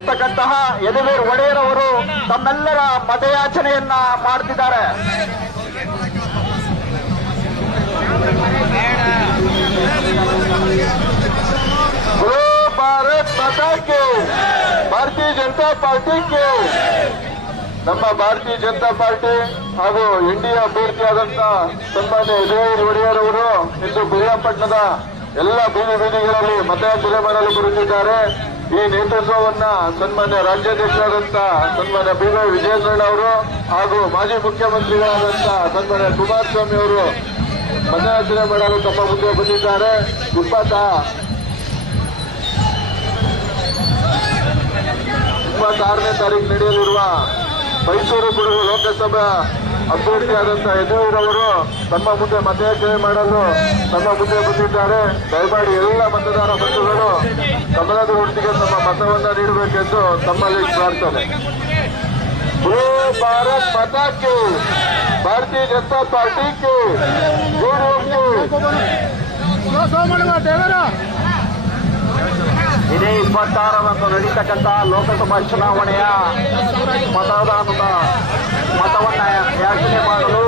ಯದುವೀರ್ ಒಡೆಯರ್ ಅವರು ತಮ್ಮೆಲ್ಲರ ಮತಯಾಚನೆಯನ್ನ ಮಾಡ್ತಿದ್ದಾರೆ. ಭಾರತ್ ಮಾತಾ ಕಿ, ಭಾರತೀಯ ಜನತಾ ಪಾರ್ಟಿಗೆ, ನಮ್ಮ ಭಾರತೀಯ ಜನತಾ ಪಾರ್ಟಿ ಹಾಗೂ ಎನ್ಡಿಎ ಅಭ್ಯರ್ಥಿಯಾದಂತ ಸನ್ಮಾನ್ಯ ಯದುವೀರ್ ಒಡೆಯರ್ ಅವರು ಇಂದು ಪಿರಿಯಾಪಟ್ಟಣದ ಎಲ್ಲ ಬೀದಿ ಬೀದಿಗಳಲ್ಲಿ ಮತಯಾಚನೆ ಮಾಡಲು ಬರುತ್ತಿದ್ದಾರೆ. ಈ ನೇತೃತ್ವವನ್ನ ಸನ್ಮಾನ್ಯ ರಾಜ್ಯಾಧ್ಯಕ್ಷರಾದಂತ ಸನ್ಮಾನ್ಯ ಬಿ.ವೈ. ವಿಜಯೇಂದ್ರಣ್ಣ ಅವರು ಹಾಗೂ ಮಾಜಿ ಮುಖ್ಯಮಂತ್ರಿಗಳಾದಂತ ಸನ್ಮಾನ್ಯ ಕುಮಾರಸ್ವಾಮಿ ಅವರು ಮತಯಾಚನೆ ಮಾಡಲು ತಮ್ಮ ಮುಂದೆ ಬಂದಿದ್ದಾರೆ. 26ನೇ ತಾರೀಕು ನಡೆಯಲಿರುವ ಮೈಸೂರು ಕೊಡಗು ಲೋಕಸಭಾ ಅಭ್ಯರ್ಥಿಯಾದಂತ ಯದುವೀರ್ ಅವರು ತಮ್ಮ ಮುಂದೆ ಮತಯಾಚನೆ ಮಾಡಲು ತಮ್ಮ ಮುಂದೆ ಬಂದಿದ್ದಾರೆ. ದಯಮಾಡಿ ಎಲ್ಲ ಮತದಾರ ಬಂಧುಗಳು ಕಮಲದ ಗುರುತಿಗೆ ತಮ್ಮ ಮತವನ್ನ ನೀಡಬೇಕೆಂದು ತಮ್ಮಲ್ಲಿ ಪ್ರಾರ್ಥನೆ. ಭಾರತ್ ಮಾತಾ ಕಿ, ಭಾರತೀಯ ಜನತಾ ಪಾರ್ಟಿಗೆ ಇದೇ 26ರಂದು ನಡೀತಕ್ಕಂಥ ಲೋಕಸಭಾ ಚುನಾವಣೆಯ ಮತದಾನದ ಮತವನ್ನ ಯಾಚನೆ ಮಾಡಲು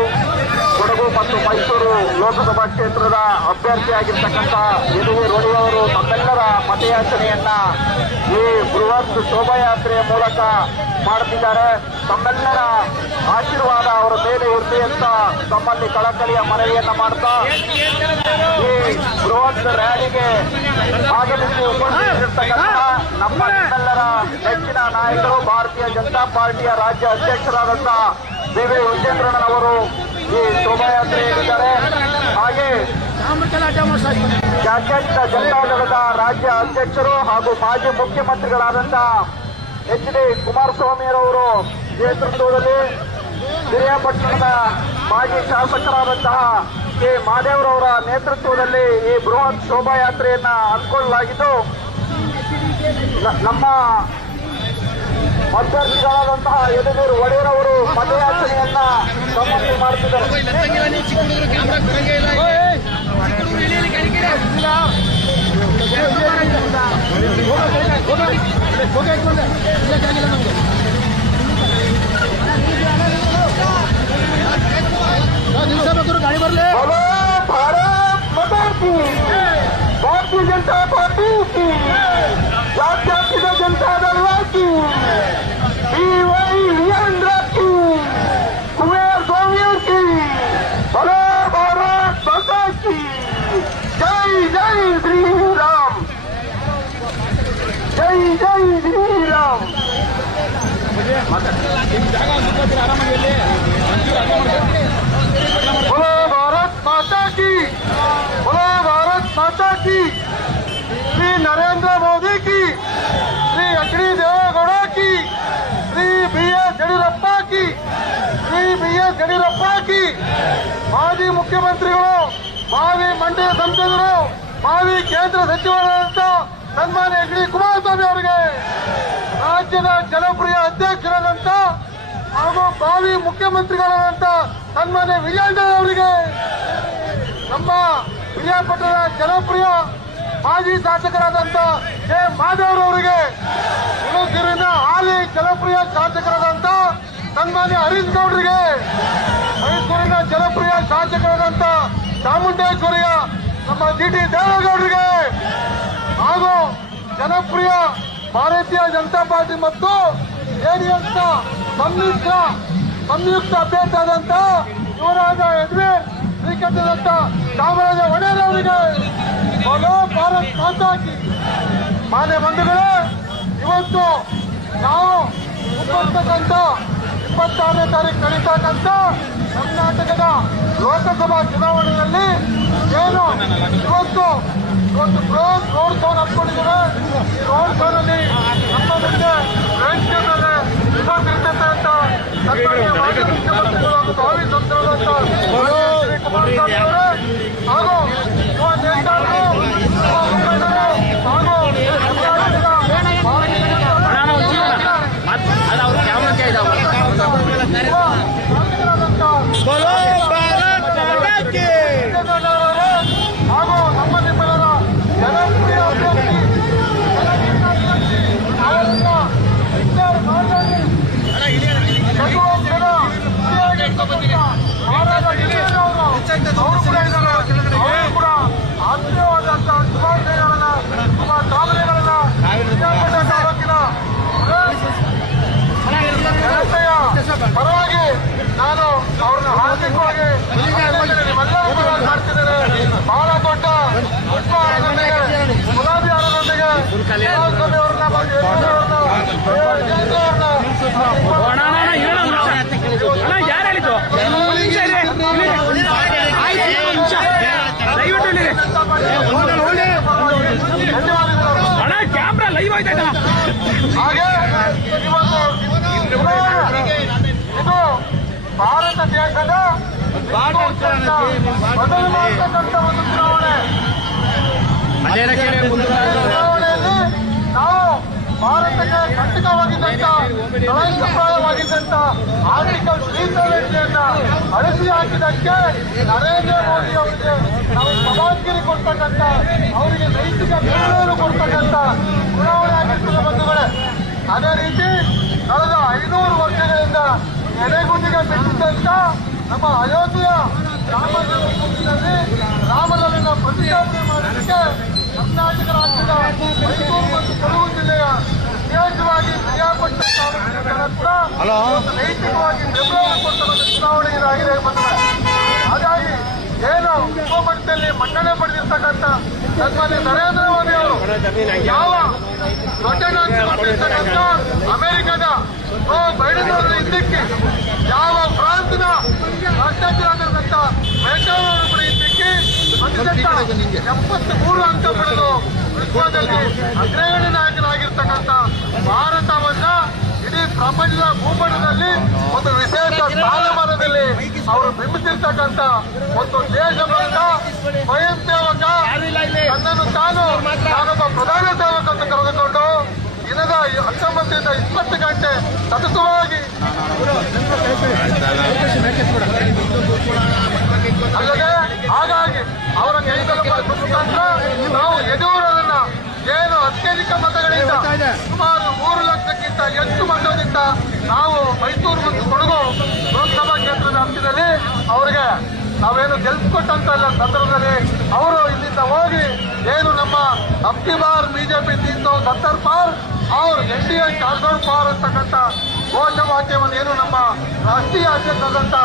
ಕೊಡಗು ಮತ್ತು ಮೈಸೂರು ಲೋಕಸಭಾ ಕ್ಷೇತ್ರದ ಅಭ್ಯರ್ಥಿಯಾಗಿರ್ತಕ್ಕಂಥ ಯದುವೀರ್ ಒಡೆಯರ್ ಅವರು ತಮ್ಮೆಲ್ಲರ ಮತಯಾಚನೆಯನ್ನ ಈ ಬೃಹತ್ ಶೋಭಾಯಾತ್ರೆಯ ಮೂಲಕ ಮಾಡುತ್ತಿದ್ದಾರೆ. ತಮ್ಮೆಲ್ಲರ ಆಶೀರ್ವಾದ ಅವರ ಮೇಲೆ ಇರಲಿ ಅಂತ ತಮ್ಮಲ್ಲಿ ಕಳಕಳಿಯ ಮನವಿಯನ್ನ ಮಾಡ್ತಾ ಈ ಬೃಹತ್ ರ್ಯಾಲಿಗೆ ಆಗಮಿಸಿ ಉಪಸ್ಥಿತರಿರ್ತಕ್ಕಂಥ ನಮ್ಮ ನಿಮ್ಮೆಲ್ಲರ ನೆಚ್ಚಿನ ನಾಯಕರು ಭಾರತೀಯ ಜನತಾ ಪಾರ್ಟಿಯ ರಾಜ್ಯ ಅಧ್ಯಕ್ಷರಾದಂಥ ಬಿ.ವೈ. ವಿಜಯೇಂದ್ರಣ್ಣನವರು ಈ ಶೋಭಾಯಾತ್ರೆಯಲ್ಲಿದ್ದಾರೆ. ಹಾಗೆ ಜಾತ್ಯತೀತ ಜನತಾದಳದ ರಾಜ್ಯ ಅಧ್ಯಕ್ಷರು ಹಾಗೂ ಮಾಜಿ ಮುಖ್ಯಮಂತ್ರಿಗಳಾದಂಥ ಎಚ್.ಡಿ. ಕುಮಾರಸ್ವಾಮಿಯರವರು ನೇತೃತ್ವದಲ್ಲಿ ಪಿರಿಯಾಪಟ್ಟಣದ ಮಾಜಿ ಶಾಸಕರಾದಂತಹ ಕೆ. ಮಹದೇವರವರ ನೇತೃತ್ವದಲ್ಲಿ ಈ ಬೃಹತ್ ಶೋಭಾಯಾತ್ರೆಯನ್ನ ಹಮ್ಮಿಕೊಳ್ಳಲಾಗಿದ್ದು ನಮ್ಮ ಅಭ್ಯರ್ಥಿಗಳಾದಂತಹ ಯದುವೀರ್ ಒಡೆಯರ್ ಅವರು ಮತಯಾಚನೆಯನ್ನ ಸಮರ್ಥನೆ ಮಾಡುತ್ತಿದ್ದಾರೆ. ಭಾರತ್ ಮಾತಾ ಕಿ, ಭಾರತೀಯ ಜನತಾ ಪಾರ್ಟಿ की, जातीय जनता दल की, बी.वೈ. विजेंद्र की, कुमारस्वामी की, बोलो भारत माता की, जय जय श्री राम, जय जय श्री राम. बोलो भारत माता की, बोलो भारत माता की, श्री नरेंद्र मोदी की, श्री एच.डी. देवेगौड़ा की, श्री बी.एस. ಯಡಿಯೂರಪ್ಪ की, श्री बी.एस. ಯಡಿಯೂರಪ್ಪ की, ಮಾಜಿ ಮುಖ್ಯಮಂತ್ರಿಗಳು, ಮಾಜಿ ಮಂಡ್ಯ ಸಂಸದರು, ಮಾಜಿ ಕೇಂದ್ರ ಸಚಿವರಾದಂಥ ಸನ್ಮಾನ್ಯ ಎಚ್.ಡಿ. ಕುಮಾರಸ್ವಾಮಿ ಅವರಿಗೆ, ರಾಜ್ಯದ ಜನಪ್ರಿಯ ಅಧ್ಯಕ್ಷರಾದಂಥ ಹಾಗೂ ಮಾಜಿ ಮುಖ್ಯಮಂತ್ರಿಗಳಾದಂಥ ಸನ್ಮಾನ್ಯ ವಿಜಯೇಂದ್ರ ಅವರಿಗೆ, ನಮ್ಮ ಪಿರಿಯಾಪಟ್ಟಣದ ಜನಪ್ರಿಯ ಮಾಜಿ ಶಾಸಕರಾದಂಥ ಕೆ. ಮಹದೇವರವರಿಗೆ, ಹುಣಸೂರಿನ ಹಾಲಿ ಜನಪ್ರಿಯ ಶಾಸಕರಾದಂಥ ಸನ್ಮಾನ್ಯ ಹರೀಶ್ ಗೌಡರಿಗೆ, ಮೈಸೂರಿನ ಜನಪ್ರಿಯ ಶಾಸಕರಾದಂಥ ಚಾಮುಂಡೇಶ್ವರಿಯ ನಮ್ಮ ಜಿ.ಟಿ. ದೇವೇಗೌಡರಿಗೆ ಹಾಗೂ ಜನಪ್ರಿಯ ಭಾರತೀಯ ಜನತಾ ಪಾರ್ಟಿ ಮತ್ತು ಜೆಡಿಎಸ್ನ ಸಂಯುಕ್ತ ಅಭ್ಯರ್ಥಿಯಾದಂಥ ಯುವರಾಜ ಯದುವೀರ್ ಶ್ರೀಕಂಠದತ್ತ ಚಾಮರಾಜ ಒಡೆಯರ್ ಅವರಿಗೆ बोलो भारत माता की. ಮಾನ್ಯ ಬಂಧುಗಳೇ, ಇವತ್ತು ನಾವು 26ನೇ ತಾರೀಕು ನಡೀತಕ್ಕಂಥ ಕರ್ನಾಟಕದ ಲೋಕಸಭಾ ಚುನಾವಣೆಯಲ್ಲಿ ಏನು ಇವತ್ತು ಬೃಹತ್ ರೋಡ್ ಶೋ ಹಮ್ಮಿಕೊಂಡಿದ್ದೇವೆ. ಈ ರೋಡ್ ಶೋನಲ್ಲಿ ನಮ್ಮ ಮುಂದೆ ವೇದಿಕೆಯಲ್ಲಿ ಉಪಸ್ಥಿತತೆ ಅಂತ ಸನ್ಮಾನ್ಯ ಮಾಜಿ ಮುಖ್ಯಮಂತ್ರಿಗಳು ಭಾವಿ ಸಂಸದರಾದಂಥ ಶ್ರೀ ಕುಮಾರಸ್ವಾಮಿ ಅವರೇ ಹಾಗೂ ಯುವ ನೇತಾರರು, ಯುವ ಮುಖಂಡರು ಹಾಗೂ ಹಾಗೂ ನಮ್ಮ ನಿಮ್ಮೆಲ್ಲರ ಜನಪ್ರಿಯ ಅಭ್ಯರ್ಥಿ ಯಾರು ಹೇಳಿದ್ದು ದಯವಿಟ್ಟು ಅಣ್ಣ ಕ್ಯಾಮ್ರಾ ಲೈವ್ ಆಯ್ತಾಯ್ತಾ ಹಾಗೆ ಇದು ಭಾರತ ದೇಶದ ಮೊದಲು ಮಾಡ್ತಕ್ಕಂಥ ಒಂದು ಚುನಾವಣೆ. ಚುನಾವಣೆಯಲ್ಲಿ ನಾವು ಭಾರತಕ್ಕೆ ಕಂಟಕವಾಗಿದ್ದಂತ ಕಳಂಕಪ್ರಾಯವಾಗಿದ್ದಂತ ಆರ್ಟಿಕಲ್ 370 ಅಳಿಸಿ ಹಾಕಿದ್ದಕ್ಕೆ ನರೇಂದ್ರ ಮೋದಿ ಅವರಿಗೆ ನಾವು ಸಮಾಜಗಿರಿ ಕೊಡ್ತಕ್ಕಂಥ ಅವರಿಗೆ ನೈತಿಕ ಬೆಂಬಲ ಕೊಡ್ತಕ್ಕಂಥ ಚುನಾವಣೆ ಆಗಿರ್ತದೆ ಬಂಧುಗಳೇ. ಅದೇ ರೀತಿ ಕಳೆದ 500 ವರ್ಷಗಳಿಂದ ಎಡೆಗುಂದಿಗೆ ಬಿಟ್ಟಿದ್ದಂತ ನಮ್ಮ ಅಯೋಧ್ಯೆಯ ರಾಮನಲ್ಲಿ ರಾಮಲಲ್ಲನ ಪ್ರತಿಷ್ಠಾಪನೆ ಮಾಡಲಿಕ್ಕೆ ಕರ್ನಾಟಕ ರಾಜ್ಯದ ಮೈಸೂರು ಮತ್ತು ಕೊಡಗು ಜಿಲ್ಲೆಯ ವಿಶೇಷವಾಗಿ ಕ್ರಿಯಾಪಟ್ಟ ಕೂಡ ನೈತಿಕವಾಗಿ ಬೆಂಬಲ ಕೊಡ್ತಕ್ಕಂಥ ಚುನಾವಣೆ ಇದಾಗಿದೆ ಬಂಧುಗಳೇ. ಹಾಗಾಗಿ ಏನು ಉಪಮಟ್ಟದಲ್ಲಿ ಮನ್ನಣೆ ಪಡೆದಿರ್ತಕ್ಕಂಥ ಸನ್ಮಾನ್ಯ ನರೇಂದ್ರ ಮೋದಿ ಅವರು ಯಾವ ದೊಡ್ಡತಕ್ಕಂಥ ಅಮೆರಿಕದ ಬೈಡನ್ ಅವರ ಹಿಂದಕ್ಕೆ ಯಾವ ಫ್ರಾನ್ಸ್ನ ರಾಷ್ಟ್ರಾಧ್ಯಕ್ಷರಾಗಿರ್ತಕ್ಕಂಥ ಮೆಕ್ರಾನ್ ಅವರು ಕೂಡ ಹಿಂದಕ್ಕೆ 73 ಅಂಕ ಪಡೆದು ವಿಶ್ವದಲ್ಲಿ ಅಗ್ರಗಣ್ಯ ನಾಯಕರಾಗಿರ್ತಕ್ಕಂಥ ಭಾರತವನ್ನ ಇಡೀ ಪ್ರಪಂಚದ ಭೂಪಟದಲ್ಲಿ ಒಂದು ವಿಶೇಷ ಸ್ಥಾನಮಾನದಲ್ಲಿ ಅವರು ಬಿಂಬಿಸಿರ್ತಕ್ಕಂಥ ಒಂದು ದೇಶಭಕ್ತ ಸ್ವಯಂ ಸೇವಕ, ತನ್ನನ್ನು ತಾನೊಬ್ಬ ಪ್ರಧಾನ ಸೇವಕ ಅಂತ ಕರೆದುಕೊಂಡು ದಿನದ 19ರಿಂದ 20 ಗಂಟೆ ಸತತವಾಗಿ ಅಲ್ಲದೆ ಹಾಗಾಗಿ ಅವರ ಕೈಗೊಳ್ಳುವ ಮುಖಾಂತರ ನಾವು ಯಡಿಯೂರವರನ್ನ ಏನು ಅತ್ಯಧಿಕ ಮತಗಳಿಂದ ಸುಮಾರು 3 ಲಕ್ಷಕ್ಕಿಂತ ಹೆಚ್ಚು ಮತದಿಂದ ನಾವು ಮೈಸೂರು ಮತ್ತು ಕೊಡಗು ಲೋಕಸಭಾ ಕ್ಷೇತ್ರದ ಹಂತದಲ್ಲಿ ಅವರಿಗೆ ನಾವೇನು ಗೆಲ್ಸಿಕೊಟ್ಟಂತ ಸಂದರ್ಭದಲ್ಲಿ ಅವರು ಇಲ್ಲಿಂದ ಹೋಗಿ ಏನು ನಮ್ಮ ಅಬ್ಕಿ ಬಾರ್ ಬಿಜೆಪಿ ತೀರ್ಥೋ 70 ಪಾರ್ ಅವ್ರು NDA 400 ಪಾರ್ ಅಂತಕ್ಕಂಥ ಘೋಷವಾಕ್ಯವನ್ನು ಏನು ನಮ್ಮ ರಾಷ್ಟ್ರೀಯ ಅಧ್ಯಕ್ಷರಾದಂಥ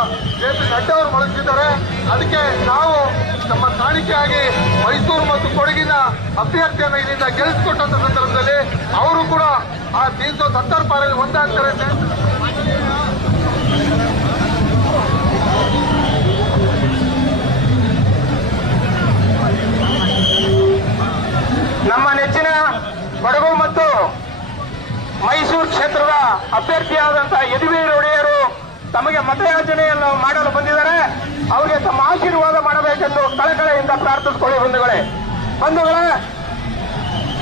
JP ನಡ್ಡಾ ಅವರು ಬಳಸಿದ್ದಾರೆ. ಅದಕ್ಕೆ ನಾವು ನಮ್ಮ ಕಾಣಿಕೆಯಾಗಿ ಮೈಸೂರು ಮತ್ತು ಕೊಡಗಿನ ಅಭ್ಯರ್ಥಿಯನ್ನು ಇಲ್ಲಿಂದ ಗೆಲ್ಲಿಸಿಕೊಟ್ಟಂತ ಸಂದರ್ಭದಲ್ಲಿ ಅವರು ಕೂಡ ಆ 370 ಪಾರಲ್ಲಿ ಒಂದಾಗ್ತಾರೆ. ನಮ್ಮ ನೆಚ್ಚಿನ ಕೊಡಗು ಮತ್ತು ಮೈಸೂರು ಕ್ಷೇತ್ರದ ಅಭ್ಯರ್ಥಿಯಾದಂತಹ ಯದುವೀರ್ ಒಡೆಯರು ತಮಗೆ ಮತಯಾಚನೆಯನ್ನು ಮಾಡಲು ಬಂದಿದ್ದಾರೆ. ಅವರಿಗೆ ತಮ್ಮ ಆಶೀರ್ವಾದ ಮಾಡಬೇಕೆಂದು ಕಳಕಳೆಯಿಂದ ಪ್ರಾರ್ಥಿಸಿಕೊಳ್ಳಿ ಬಂಧುಗಳೇ.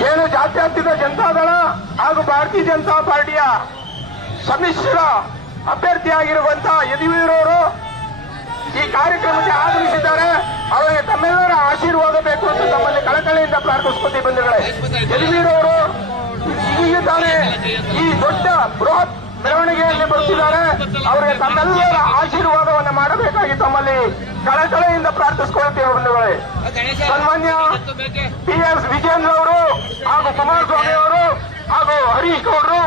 ಏನು ಜಾತ್ಯತೀತ ಜನತಾದಳ ಹಾಗೂ ಭಾರತೀಯ ಜನತಾ ಪಾರ್ಟಿಯ ಸಮ್ಮಿಶ್ರ ಅಭ್ಯರ್ಥಿಯಾಗಿರುವಂತಹ ಯದುವೀರ್ ಅವರು ಈ ಕಾರ್ಯಕ್ರಮಕ್ಕೆ ಆಗಮಿಸಿದ್ದಾರೆ. ಅವರಿಗೆ ತಮ್ಮೆಲ್ಲರ ಆಶೀರ್ವಾದ ಬೇಕು ಅಂತ ತಮ್ಮಲ್ಲಿ ಕಳಕಳಿಯಿಂದ ಪ್ರಾರ್ಥಿಸ್ಕೊತೀವಿ ಬಂಧುಗಳೇ. ಯದುವೀರ್ ಅವರು ಈಗ ತಾನೇ ಈ ದೊಡ್ಡ ಬೃಹತ್ ಮೆರವಣಿಗೆಯಲ್ಲಿ ಬರುತ್ತಿದ್ದಾರೆ. ಅವರಿಗೆ ತಮ್ಮೆಲ್ಲರ ಆಶೀರ್ವಾದವನ್ನು ಮಾಡಬೇಕಾಗಿ ತಮ್ಮಲ್ಲಿ ಕಳಕಳೆಯಿಂದ ಪ್ರಾರ್ಥಿಸಿಕೊಳ್ತೇವೆ ಬಂಧುಗಳೇ. ಸನ್ಮಾನ್ಯ PS ವಿಜೇಂದ್ರ ಅವರು ಹಾಗೂ ಕುಮಾರಸ್ವಾಮಿ ಅವರು ಹಾಗೂ ಹರೀಶ್ ಗೌಡರು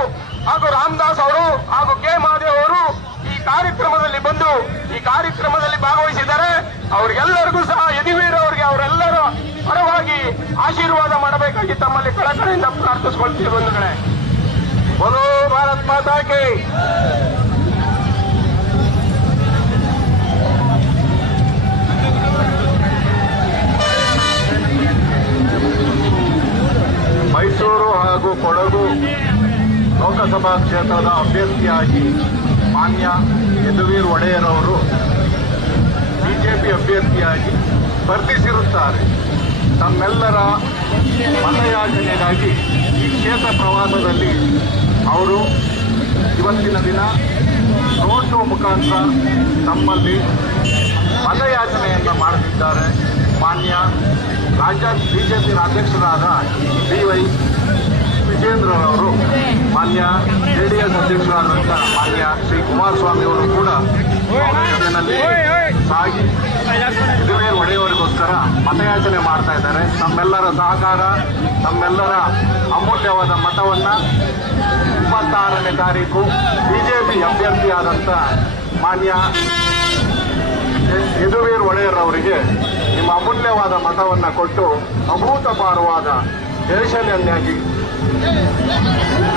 ಹಾಗೂ ರಾಮದಾಸ್ ಅವರು ಹಾಗೂ ಕೆ ಮಹಾದೇವ್ ಅವರು ಈ ಕಾರ್ಯಕ್ರಮದಲ್ಲಿ ಬಂದು ಈ ಕಾರ್ಯಕ್ರಮದಲ್ಲಿ ಭಾಗವಹಿಸಿದ್ದಾರೆ. ಅವರಿಗೆಲ್ಲರಿಗೂ ಸಹ ಯದುವೀರ್ ಅವರಿಗೆ ಅವರೆಲ್ಲರ ಪರವಾಗಿ ಆಶೀರ್ವಾದ ಮಾಡಬೇಕಾಗಿ ತಮ್ಮಲ್ಲಿ ಕಳಕಳಿಯಿಂದ ಪ್ರಾರ್ಥಿಸಿಕೊಳ್ತೀವಿ ಬಂಧುಗಳೇ. ಬೋಲೋ ಭಾರತ್ ಮಾತಾ ಕಿ. ಮೈಸೂರು ಹಾಗೂ ಕೊಡಗು ಲೋಕಸಭಾ ಕ್ಷೇತ್ರದ ಅಭ್ಯರ್ಥಿಯಾಗಿ ಮಾನ್ಯ ಯದುವೀರ್ ಒಡೆಯರ್ ಅವರು ಬಿಜೆಪಿ ಅಭ್ಯರ್ಥಿಯಾಗಿ ಸ್ಪರ್ಧಿಸಿರುತ್ತಾರೆ. ತಮ್ಮೆಲ್ಲರ ಮತಯಾಚನೆಗಾಗಿ ಈ ಕ್ಷೇತ್ರ ಪ್ರವಾಸದಲ್ಲಿ ಅವರು ಇವತ್ತಿನ ದಿನ ರೋಡ್ ಶೋ ಮುಖಾಂತರ ತಮ್ಮಲ್ಲಿ ಮತಯಾಚನೆಯನ್ನು ಮಾಡುತ್ತಿದ್ದಾರೆ. ಮಾನ್ಯ ರಾಜ್ಯ ಬಿಜೆಪಿ ಅಧ್ಯಕ್ಷರಾದ BY ವಿಜೇಂದ್ರರವರು, ಮಾನ್ಯ JDS ಅಧ್ಯಕ್ಷರಾದಂತಹ ಮಾನ್ಯ ಶ್ರೀ ಕುಮಾರಸ್ವಾಮಿ ಅವರು ಕೂಡ ಜೊತೆಯಲ್ಲಿ ಸಾಗಿ ಯದುವೀರ್ ಒಡೆಯವರಿಗೋಸ್ಕರ ಮತಯಾಚನೆ ಮಾಡ್ತಾ ಇದ್ದಾರೆ. ತಮ್ಮೆಲ್ಲರ ಸಹಕಾರ, ತಮ್ಮೆಲ್ಲರ ಅಮೂಲ್ಯವಾದ ಮತವನ್ನ 26ನೇ ತಾರೀಕು ಬಿಜೆಪಿ ಅಭ್ಯರ್ಥಿಯಾದಂಥ ಮಾನ್ಯ ಯದುವೀರ್ ಒಡೆಯರ್ ಅವರಿಗೆ ನಿಮ್ಮ ಅಮೂಲ್ಯವಾದ ಮತವನ್ನ ಕೊಟ್ಟು ಅಭೂತಪೂರ್ವವಾದ ಜಯಶಾಲಿಯನ್ನಾಗಿ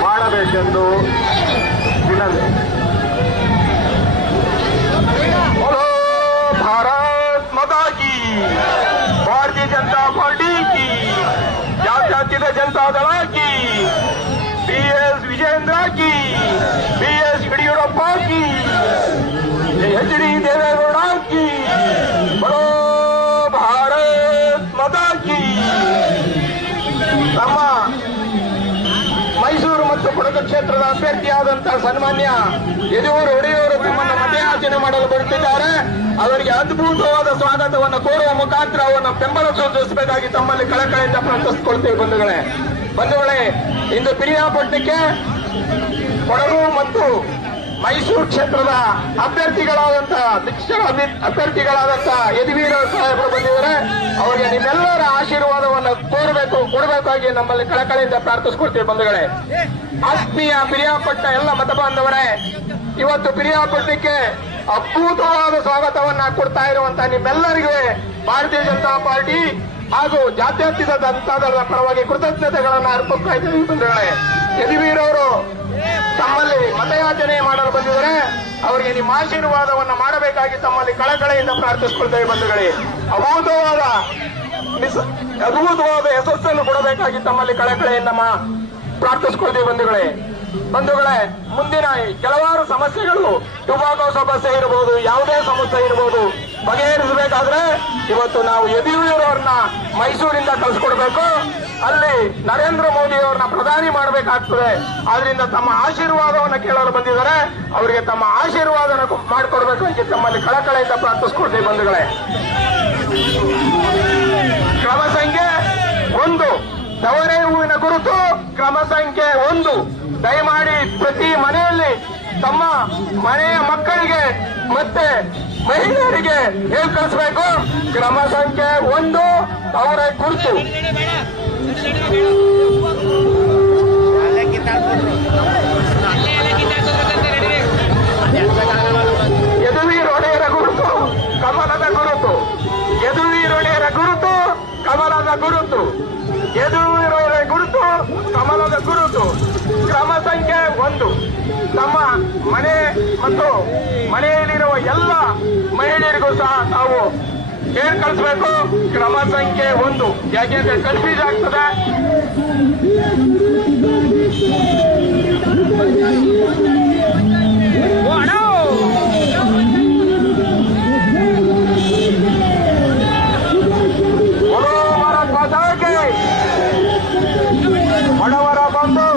ಮಾಡಬೇಕೆಂದು बोलो भारत माता की, भारतीय जनता पार्टी की, जातीय जनता दल की, BS विजेंद्र की, BS येडियुरप्पा की, HD देवेगौड़ की, बोलो भारत माता की. ನಮ್ಮ ಮೈಸೂರು ಮತ್ತು ಕೊಡಗು ಕ್ಷೇತ್ರದ ಅಭ್ಯರ್ಥಿಯಾದಂತಹ ಸನ್ಮಾನ್ಯ ಯದುವೀರ್ ಒಡೆಯವರು ತಮ್ಮನ್ನು ಮತಯಾಚನೆ ಮಾಡಲು ಬರುತ್ತಿದ್ದಾರೆ. ಅವರಿಗೆ ಅದ್ಭುತವಾದ ಸ್ವಾಗತವನ್ನು ಕೋರುವ ಮುಖಾಂತರ ಅವರನ್ನು ಬೆಂಬಲ ಸೂಚಿಸಬೇಕಾಗಿ ತಮ್ಮಲ್ಲಿ ಕಳಕಳಿಯಿಂದ ಪ್ರಾರ್ಥಿಸಿಕೊಳ್ತೇವೆ. ಬಂಧುಗಳೇ, ಇಂದು ಪಿರಿಯಾಪಟ್ಟಣಕ್ಕೆ ಕೊಡಗು ಮತ್ತು ಮೈಸೂರು ಕ್ಷೇತ್ರದ ಅಭ್ಯರ್ಥಿಗಳಾದಂತಹ ಅಭ್ಯರ್ಥಿಗಳಾದಂತಹ ಯದುವೀರ್ ಸಾಹೇಬರು ಬಂದಿದ್ದಾರೆ. ಅವರಿಗೆ ನಿಮ್ಮೆಲ್ಲರ ಆಶೀರ್ವಾದವನ್ನು ಕೊಡಬೇಕಾಗಿ ನಮ್ಮಲ್ಲಿ ಕಳಕಳಿಯಿಂದ ಪ್ರಾರ್ಥಿಸಿಕೊಳ್ತೀವಿ. ಬಂಧುಗಳೇ, ಆತ್ಮೀಯ ಪಿರಿಯಾಪಟ್ಟಣ ಎಲ್ಲ ಮತ ಬಾಂಧವರೇ, ಇವತ್ತು ಪಿರಿಯಾಪಟ್ಟಣಕ್ಕೆ ಅದ್ಭುತವಾದ ಸ್ವಾಗತವನ್ನ ಕೊಡ್ತಾ ಇರುವಂತಹ ನಿಮ್ಮೆಲ್ಲರಿಗೂ ಭಾರತೀಯ ಜನತಾ ಪಾರ್ಟಿ ಹಾಗೂ ಜಾತ್ಯತೀತ ಜನತಾ ದಳದ ಪರವಾಗಿ ಕೃತಜ್ಞತೆಗಳನ್ನು ಅರ್ಪಿಸ್ತಾ ಇದ್ದೀವಿ. ಬಂಧುಗಳೇ, ಯದುವೀರ್ ಅವರು ತಮ್ಮಲ್ಲಿ ಮತಯಾಚನೆ ಮಾಡಲು ಬಂದಿದ್ದಾರೆ. ಅವರಿಗೆ ನಿಮ್ಮ ಆಶೀರ್ವಾದವನ್ನು ಮಾಡಬೇಕಾಗಿ ತಮ್ಮಲ್ಲಿ ಕಳಕಳಿಯಿಂದ ಪ್ರಾರ್ಥಿಸಿಕೊಳ್ತೇವೆ. ಬಂಧುಗಳೇ, ಅದ್ಭುತವಾದ ಯಶಸ್ಸನ್ನು ಕೊಡಬೇಕಾಗಿ ತಮ್ಮಲ್ಲಿ ಕಳಕಳಿಯಿಂದ ಪ್ರಾರ್ಥಿಸಿಕೊಳ್ತೇವೆ. ಬಂಧುಗಳೇ, ಮುಂದಿನ ಕೆಲವಾರು ಸಮಸ್ಯೆಗಳು, ಟುಬಾಕೋ ಸಮಸ್ಯೆ ಇರಬಹುದು, ಯಾವುದೇ ಸಮಸ್ಯೆ ಇರಬಹುದು, ಬಗೆಹರಿಸಬೇಕಾದ್ರೆ ಇವತ್ತು ನಾವು ಯದುವೀರ್ ಅವರನ್ನ ಮೈಸೂರಿಂದ ಕಳಿಸ್ಕೊಡ್ಬೇಕು. ಅಲ್ಲಿ ನರೇಂದ್ರ ಮೋದಿ ಅವರನ್ನ ಪ್ರಧಾನಿ ಮಾಡಬೇಕಾಗ್ತದೆ. ಆದ್ರಿಂದ ತಮ್ಮ ಆಶೀರ್ವಾದವನ್ನು ಕೇಳಲು ಬಂದಿದ್ದಾರೆ. ಅವರಿಗೆ ತಮ್ಮ ಆಶೀರ್ವಾದ ಮಾಡಿಕೊಡ್ಬೇಕಾಗಿ ತಮ್ಮಲ್ಲಿ ಕಳಕಳಿಯಿಂದ ಪ್ರಾರ್ಥಿಸ್ಕೊಳ್ತೇವೆ. ಬಂಧುಗಳೇ, ಕ್ರಮ ಸಂಖ್ಯೆ 1 ತವರೆ ಹೂವಿನ ಗುರುತು, ಕ್ರಮ ಸಂಖ್ಯೆ 1 ದಯಮಾಡಿ ಪ್ರತಿ ಮನೆಯಲ್ಲಿ ತಮ್ಮ ಮನೆಯ ಮಕ್ಕಳಿಗೆ ಮತ್ತೆ ಮಹಿಳೆಯರಿಗೆ ಹೇಳಿ ಕಳಿಸಬೇಕು. ಕ್ರಮ ಸಂಖ್ಯೆ 1 ತವರೆ ಗುರುತು. ಯದುವೀರ್ ಒಡೆಯರ ಗುರುತು ಕಮಲದ ಗುರುತು, ಯದುವೀರ್ ಒಡೆಯರ ಗುರುತು ಕಮಲದ ಗುರುತು, ಯದುವೀರ್ ಒಡೆಯರ ಗುರುತು ಕಮಲದ ಗುರುತು. ಕ್ರಮ ಸಂಖ್ಯೆ 1 ತಮ್ಮ ಮನೆ ಮತ್ತು ಮನೆಯಲ್ಲಿರುವ ಎಲ್ಲ ಮಹಿಳೆಯರಿಗೂ ಸಹ ತಾವು ಹೇಳಿ ಕಳಿಸಬೇಕು. ಕ್ರಮ ಸಂಖ್ಯೆ 1 ಯಾಕೆಂದ್ರೆ ಕನ್ಫ್ಯೂಸ್ ಆಗ್ತದೆ. ಬಡವರ ಬಂಧು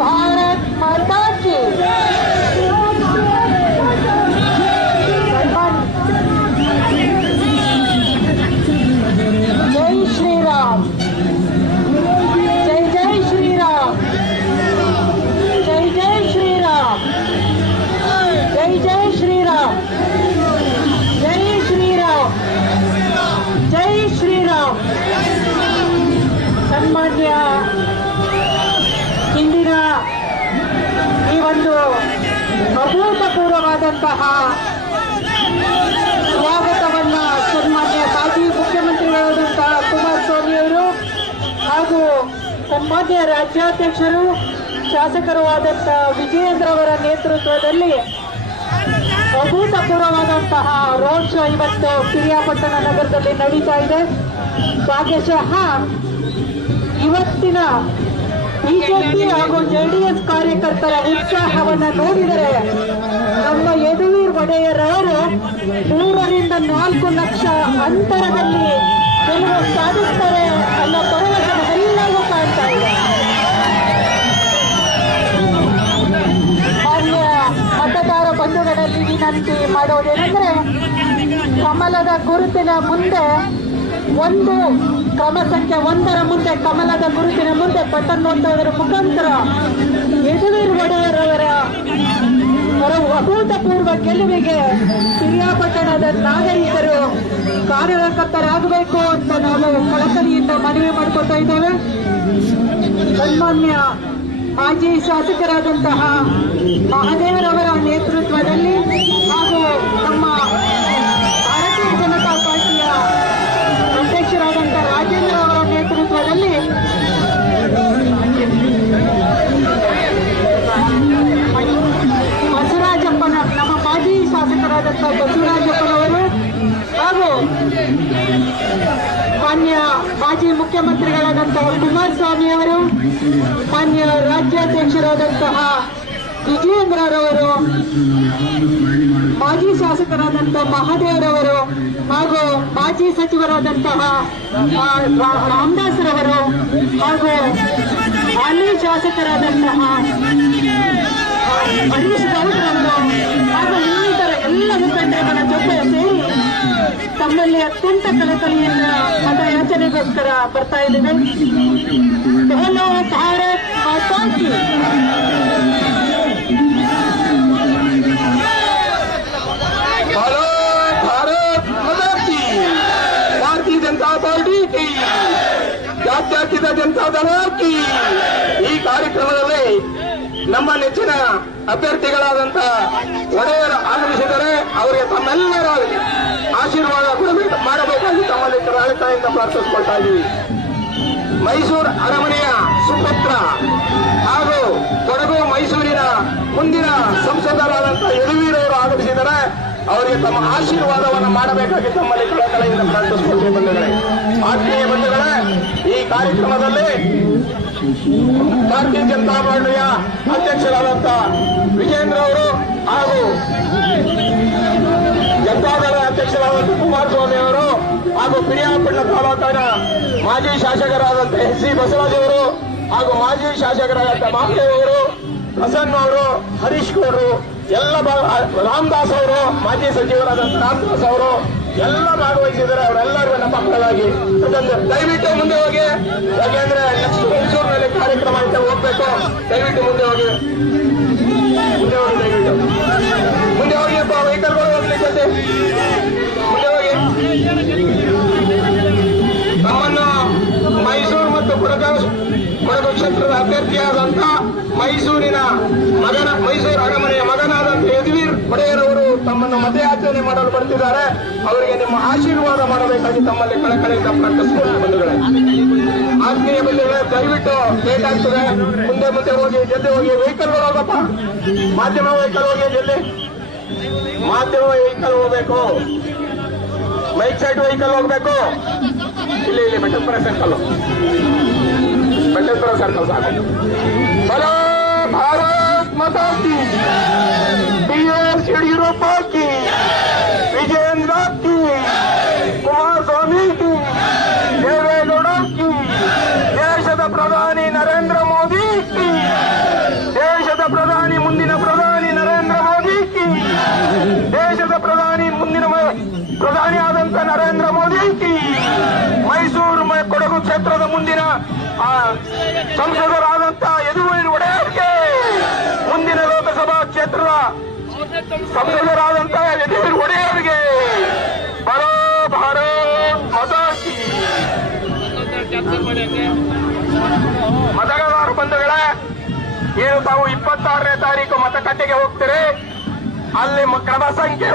भारत माता की. जय श्री राम, जय जय श्री राम, जय जय श्री राम, जय जय श्री राम, जय श्री राम, जय श्री राम. ಸನ್ಮಾನ್ಯ ಇಂದಿನ ಈ ಒಂದು ಅಭೂತಪೂರ್ವವಾದಂತಹ ಸ್ವಾಗತವನ್ನ ಸನ್ಮಾನ್ಯ ಮಾಜಿ ಮುಖ್ಯಮಂತ್ರಿಗಳಾದಂತಹ ಕುಮಾರಸ್ವಾಮಿ ಅವರು ಹಾಗೂ ಸನ್ಮಾನ್ಯ ರಾಜ್ಯಾಧ್ಯಕ್ಷರು ಶಾಸಕರು ಆದಂತಹ ವಿಜಯೇಂದ್ರ ಅವರ ನೇತೃತ್ವದಲ್ಲಿ ಅಭೂತಪೂರ್ವವಾದಂತಹ ರೋಡ್ ಶೋ ಇವತ್ತು ಪಿರಿಯಾಪಟ್ಟಣ ನಗರದಲ್ಲಿ ನಡೀತಾ ಇದೆ. ಭಾಗಶಃ ಇವತ್ತಿನ ಬಿಜೆಪಿ ಹಾಗೂ ಜೆಡಿಎಸ್ ಕಾರ್ಯಕರ್ತರ ಉತ್ಸಾಹವನ್ನು ನೋಡಿದರೆ ನಮ್ಮ ಯದುವೀರ್ ಒಡೆಯರವರು 3-4 ಲಕ್ಷ ಅಂತರದಲ್ಲಿ ಗೆಲುವು ಸಾಧಿಸ್ತಾರೆ ಅನ್ನೋ ಭರವಸೆ ಎಲ್ಲರಿಗೂ ಕಾಣ್ತಾ ಇದೆ. ಮತದಾರ ಬಂಧುಗಳಲ್ಲಿ ವಿನಂತಿ ಮಾಡೋದೇನೆಂದ್ರೆ, ಕಮಲದ ಗುರುತಿನ ಮುಂದೆ ಕ್ರಮ ಸಂಖ್ಯೆ 1ರ ಮುಂದೆ ಕಮಲದ ಗುರುತಿನ ಮುಂದೆ ಬಟನ್ ನೋಡುವುದರ ಮುಖಾಂತರ ಯದುವೀರ್ ಒಡೆಯರವರ ಅಭೂತಪೂರ್ವ ಗೆಲುವಿಗೆ ಪಿರಿಯಾಪಟ್ಟಣದ ನಾಗರಿಕರು ಕಾರ್ಯಕರ್ತರಾಗಬೇಕು ಅಂತ ನಾವು ಕಳಕಳಿಯಿಂದ ಮನವಿ ಮಾಡ್ಕೊತಾ ಇದ್ದೇವೆ. ಸನ್ಮಾನ್ಯ ಮಾಜಿ ಶಾಸಕರಾದಂತಹ ಮಹದೇವರವರ ನೇತೃತ್ವದಲ್ಲಿ ಹಾಗೂ ನಮ್ಮ ಭಾರತೀಯ ಜನತಾ ಪಾರ್ಟಿಯ ಅಧ್ಯಕ್ಷರಾದ ಮಾಜಿ ಮುಖ್ಯಮಂತ್ರಿಗಳಾದಂತಹ ಕುಮಾರಸ್ವಾಮಿ ಅವರು, ಮಾನ್ಯ ರಾಜ್ಯಾಧ್ಯಕ್ಷರಾದಂತಹ ವಿಜಯೇಂದ್ರರವರು, ಮಾಜಿ ಶಾಸಕರಾದಂತಹ ಮಹಾದೇವರವರು ಹಾಗೂ ಮಾಜಿ ಸಚಿವರಾದಂತಹ ರಾಮದಾಸ್ ರವರು ಹಾಗೂ ಹಾಲಿ ಶಾಸಕರಾದಂತಹ ಹರೀಶ್ ಗೌಡ್ರವರು ಹಾಗೂ ಇನ್ನಿತರ ಎಲ್ಲ ಮುಖಂಡರುಗಳ ಜೊತೆ ಸೇರಿ ತಮ್ಮಲ್ಲಿ ಅತ್ಯಂತ ಕಳಕಳಿಯಿಂದ ಮತಯಾಚನೆಗೋಸ್ಕರ ಬರ್ತಾ ಇದ್ದೇವೆ. ಬೋಲೋ ಭಾರತ್ ಮಾತಾ ಕಿ. ಭಾರತ್ ಮಾತಾ ಕಿ. ಭಾರತೀಯ ಜನತಾ ಪಾರ್ಟಿ ಕಿ. ಜಾತ್ಯತೀತ ಜನತಾ ದಳ ಕಿ. ಈ ಕಾರ್ಯಕ್ರಮದಲ್ಲಿ ನಮ್ಮ ನೆಚ್ಚಿನ ಅಭ್ಯರ್ಥಿಗಳಾದಂತ ಒಡೆಯರು ಆಗಮಿಸಿದರೆ ಅವರಿಗೆ ತಮ್ಮೆಲ್ಲರ ಆಶೀರ್ವಾದ ಮಾಡಬೇಕಾಗಿ ತಮ್ಮಲ್ಲಿ ಕರಾಳಿಕೆಯಿಂದ ಪ್ರಾರ್ಥಿಸಿಕೊಳ್ತಾ ಇದ್ದೀವಿ. ಮೈಸೂರು ಅರಮನೆಯ ಸುಪುತ್ರ ಹಾಗೂ ಕೊಡಗು ಮೈಸೂರಿನ ಮುಂದಿನ ಸಂಸದರಾದಂತಹ ಯದುವೀರವರು ಆಗಮಿಸಿದರೆ ಅವರಿಗೆ ತಮ್ಮ ಆಶೀರ್ವಾದವನ್ನು ಮಾಡಬೇಕಾಗಿ ತಮ್ಮಲ್ಲಿ ಕಳಕಳಿಯಿಂದ ಪ್ರಾರ್ಥಿಸಿಕೊಳ್ತೀವಿ. ಬಂಧುಗಳೇ, ಆತ್ಮೀಯ ಬಂಧುಗಳೇ, ಈ ಕಾರ್ಯಕ್ರಮದಲ್ಲಿ ಭಾರತೀಯ ಜನತಾ ಪಾರ್ಟಿಯ ಅಧ್ಯಕ್ಷರಾದಂಥ ವಿಜೇಂದ್ರ ಅವರು ಹಾಗೂ ಜನತಾದಳ ಅಧ್ಯಕ್ಷರಾದಂಥ ಕುಮಾರಸ್ವಾಮಿ ಅವರು ಹಾಗೂ ಪಿರಿಯಾಪಟ್ಟಣ ತಾಲೂಕಿನ ಮಾಜಿ ಶಾಸಕರಾದಂಥ ಎಸ್ ಸಿ ಬಸವರಾಜ್ ಅವರು ಹಾಗೂ ಮಾಜಿ ಶಾಸಕರಾದಂಥ ಮಹಾದೇವ್ ಅವರು, ಪ್ರಸನ್ನ ಅವರು, ಹರೀಶ್ ಗೌಡರು, ಎಲ್ಲ ರಾಮದಾಸ್ ಅವರು, ಮಾಜಿ ಸಚಿವರಾದಂಥ ರಾಮದಾಸ್ ಅವರು ಎಲ್ಲ ಭಾಗವಹಿಸಿದ್ದಾರೆ. ಅವರೆಲ್ಲರಿಗೂ ನಮ್ಮ ಪರವಾಗಿ ದಯವಿಟ್ಟು ಮುಂದೆ ಹೋಗಿ, ಯಾಕೆಂದ್ರೆ ನೆಕ್ಸ್ಟ್ ಮೈಸೂರಿನಲ್ಲಿ ಕಾರ್ಯಕ್ರಮ ಅಂತ ಹೋಗ್ಬೇಕು. ದಯವಿಟ್ಟು ಮುಂದೆ ಹೋಗಿ ದಯವಿಟ್ಟು ಮುಂದೆ ಹೋಗಿ. ವೆಹಿಕಲ್ಗಳು ಹೋಗ್ಲಿಕ್ಕೆ ಮುಂದೆ ಹೋಗಿ. ನಮ್ಮನ್ನು ಮೈಸೂರು ಮತ್ತು ಕೊಡಗು ಕ್ಷೇತ್ರದ ಅಭ್ಯರ್ಥಿಯಾದಂತ ಮೈಸೂರಿನ ಮೈಸೂರು ಅರಮನೆಯ ಮಗನಾದಂತ ಯದುವೀರ್ ಒಡೆಯರವರು ತಮ್ಮನ್ನು ಮತಯಾಚನೆ ಮಾಡಲು ಬರ್ತಿದ್ದಾರೆ. ಅವರಿಗೆ ನಿಮ್ಮ ಆಶೀರ್ವಾದ ಮಾಡಬೇಕಾಗಿ ತಮ್ಮಲ್ಲಿ ಕಳಕಳಿಯಿಂದ ಪ್ರಾರ್ಥಿಸಿಕೊಂಡು ಬಂಧುಗಳೇ, ಆತ್ಮೀಯ ಬಂಧುಗಳೇ, ದಯವಿಟ್ಟು ಲೇಟ್ ಆಗ್ತದೆ. ಮುಂದೆ ಮುಂದೆ ಹೋಗಿ, ಜಲ್ದಿ ಹೋಗಿ. ವೆಹಿಕಲ್ಗಳು ಹೋಗಪ್ಪ, ಮಾಧ್ಯಮ ವೆಹಿಕಲ್ ಹೋಗಿ, ಜಲ್ದಿ ಮಾಧ್ಯಮ ವೆಹಿಕಲ್ ಹೋಗ್ಬೇಕು, ಮೈಕ್ ಸೈಡ್ ವೆಹಿಕಲ್ ಹೋಗ್ಬೇಕು. ಇಲ್ಲಿ ಬೆಟ್ಟಪುರ ಸರ್ಕಲ್ ಸಾಕು. ಬಲೋ ಭಾರತ್ ಮಾತಾ ಕಿ. ಬಿ.ಎಸ್. ಯಡಿಯೂರಪ್ಪ ಕಿ. ವಿಜೇಂದ್ರ ಕಿ. ಕುಮಾರಸ್ವಾಮಿ ಕಿ. ದೇವೇಗೌಡ ಕಿ. ದೇಶದ ಪ್ರಧಾನಿ ನರೇಂದ್ರ ಮೋದಿ ಕಿ. ದೇಶದ ಪ್ರಧಾನಿ, ಮುಂದಿನ ಪ್ರಧಾನಿ ನರೇಂದ್ರ ಮೋದಿ ಕಿ. ದೇಶದ ಪ್ರಧಾನಿ, ಮುಂದಿನ ಪ್ರಧಾನಿ ಆದಂತ ನರೇಂದ್ರ ಮೋದಿ ಕಿ. ಮೈಸೂರು ಕೊಡಗು ಕ್ಷೇತ್ರದ ಮುಂದಿನ ಸಂಸದರಾದಂತ ಯದುವೀರ್ ಒಡೆಯರ್ಗೆ, ಮುಂದಿನ ಲೋಕಸಭಾ ಕ್ಷೇತ್ರದ ಸಂಸದರಾದಂತ ಯದುವೀರ್ ಒಡೆಯರ್ಗೆ ಬರೋ ಭಾರತ್ ಮಾತಾ ಕಿ. ಮತದಾರ ಬಂಧುಗಳೇ, ಏನು ತಾವು 26ನೇ ತಾರೀಕು ಮತಗಟ್ಟೆಗೆ ಹೋಗ್ತೀರಿ, ಅಲ್ಲಿ ಕ್ರಮ ಸಂಖ್ಯೆ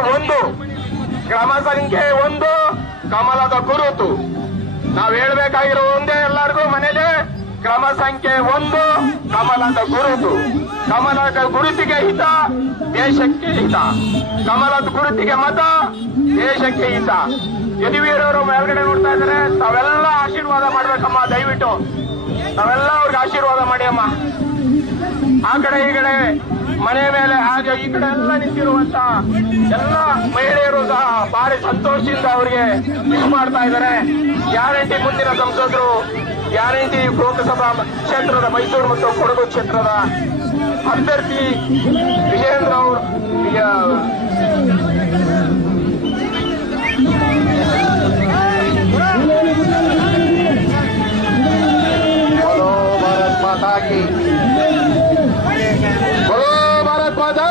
1 ಕಮಲದ ಗುರುತು. ನಾವು ಹೇಳ್ಬೇಕಾಗಿರೋ ಒಂದೇ ಎಲ್ಲರಿಗೂ ಮನೇಲಿ, ಕ್ರಮ ಸಂಖ್ಯೆ 1 ಕಮಲದ ಗುರುತು. ಕಮಲದ ಗುರುತಿಗೆ ಹಿತ, ದೇಶಕ್ಕೆ ಹಿತ. ಕಮಲದ ಗುರುತಿಗೆ ಮತ, ದೇಶಕ್ಕೆ ಹಿತ. ಯದುವೀರವರು ಮೇಲ್ಗಡೆ ನೋಡ್ತಾ ಇದ್ದಾರೆ, ತಾವೆಲ್ಲ ಆಶೀರ್ವಾದ ಮಾಡ್ಬೇಕಮ್ಮ. ದಯವಿಟ್ಟು ತಾವೆಲ್ಲ ಅವ್ರಿಗೆ ಆಶೀರ್ವಾದ ಮಾಡಿ ಅಮ್ಮ. ಆ ಕಡೆ ಈ ಕಡೆ ಮನೆ ಮೇಲೆ ಹಾಗೆ ಈ ಕಡೆ ಎಲ್ಲ ನಿಂತಿರುವಂತ ಎಲ್ಲ ಮಹಿಳೆಯರು ಸಹ ಭಾರಿ ಸಂತೋಷದಿಂದ ಅವರಿಗೆ ವಿಶ್ ಮಾಡ್ತಾ ಇದ್ದಾರೆ. ಗ್ಯಾರಂಟಿ ಮುಂದಿನ ಸಂಸದರು, ಗ್ಯಾರಂಟಿ ಲೋಕಸಭಾ ಕ್ಷೇತ್ರದ ಮೈಸೂರು ಮತ್ತು ಕೊಡಗು ಕ್ಷೇತ್ರದ ಅಭ್ಯರ್ಥಿ ವಿಜೇಂದ್ರ ಅವರು ಭಾರತ್ ಮಾತಾ ಕಿ. ಭಾರತ್ ಮಾತಾ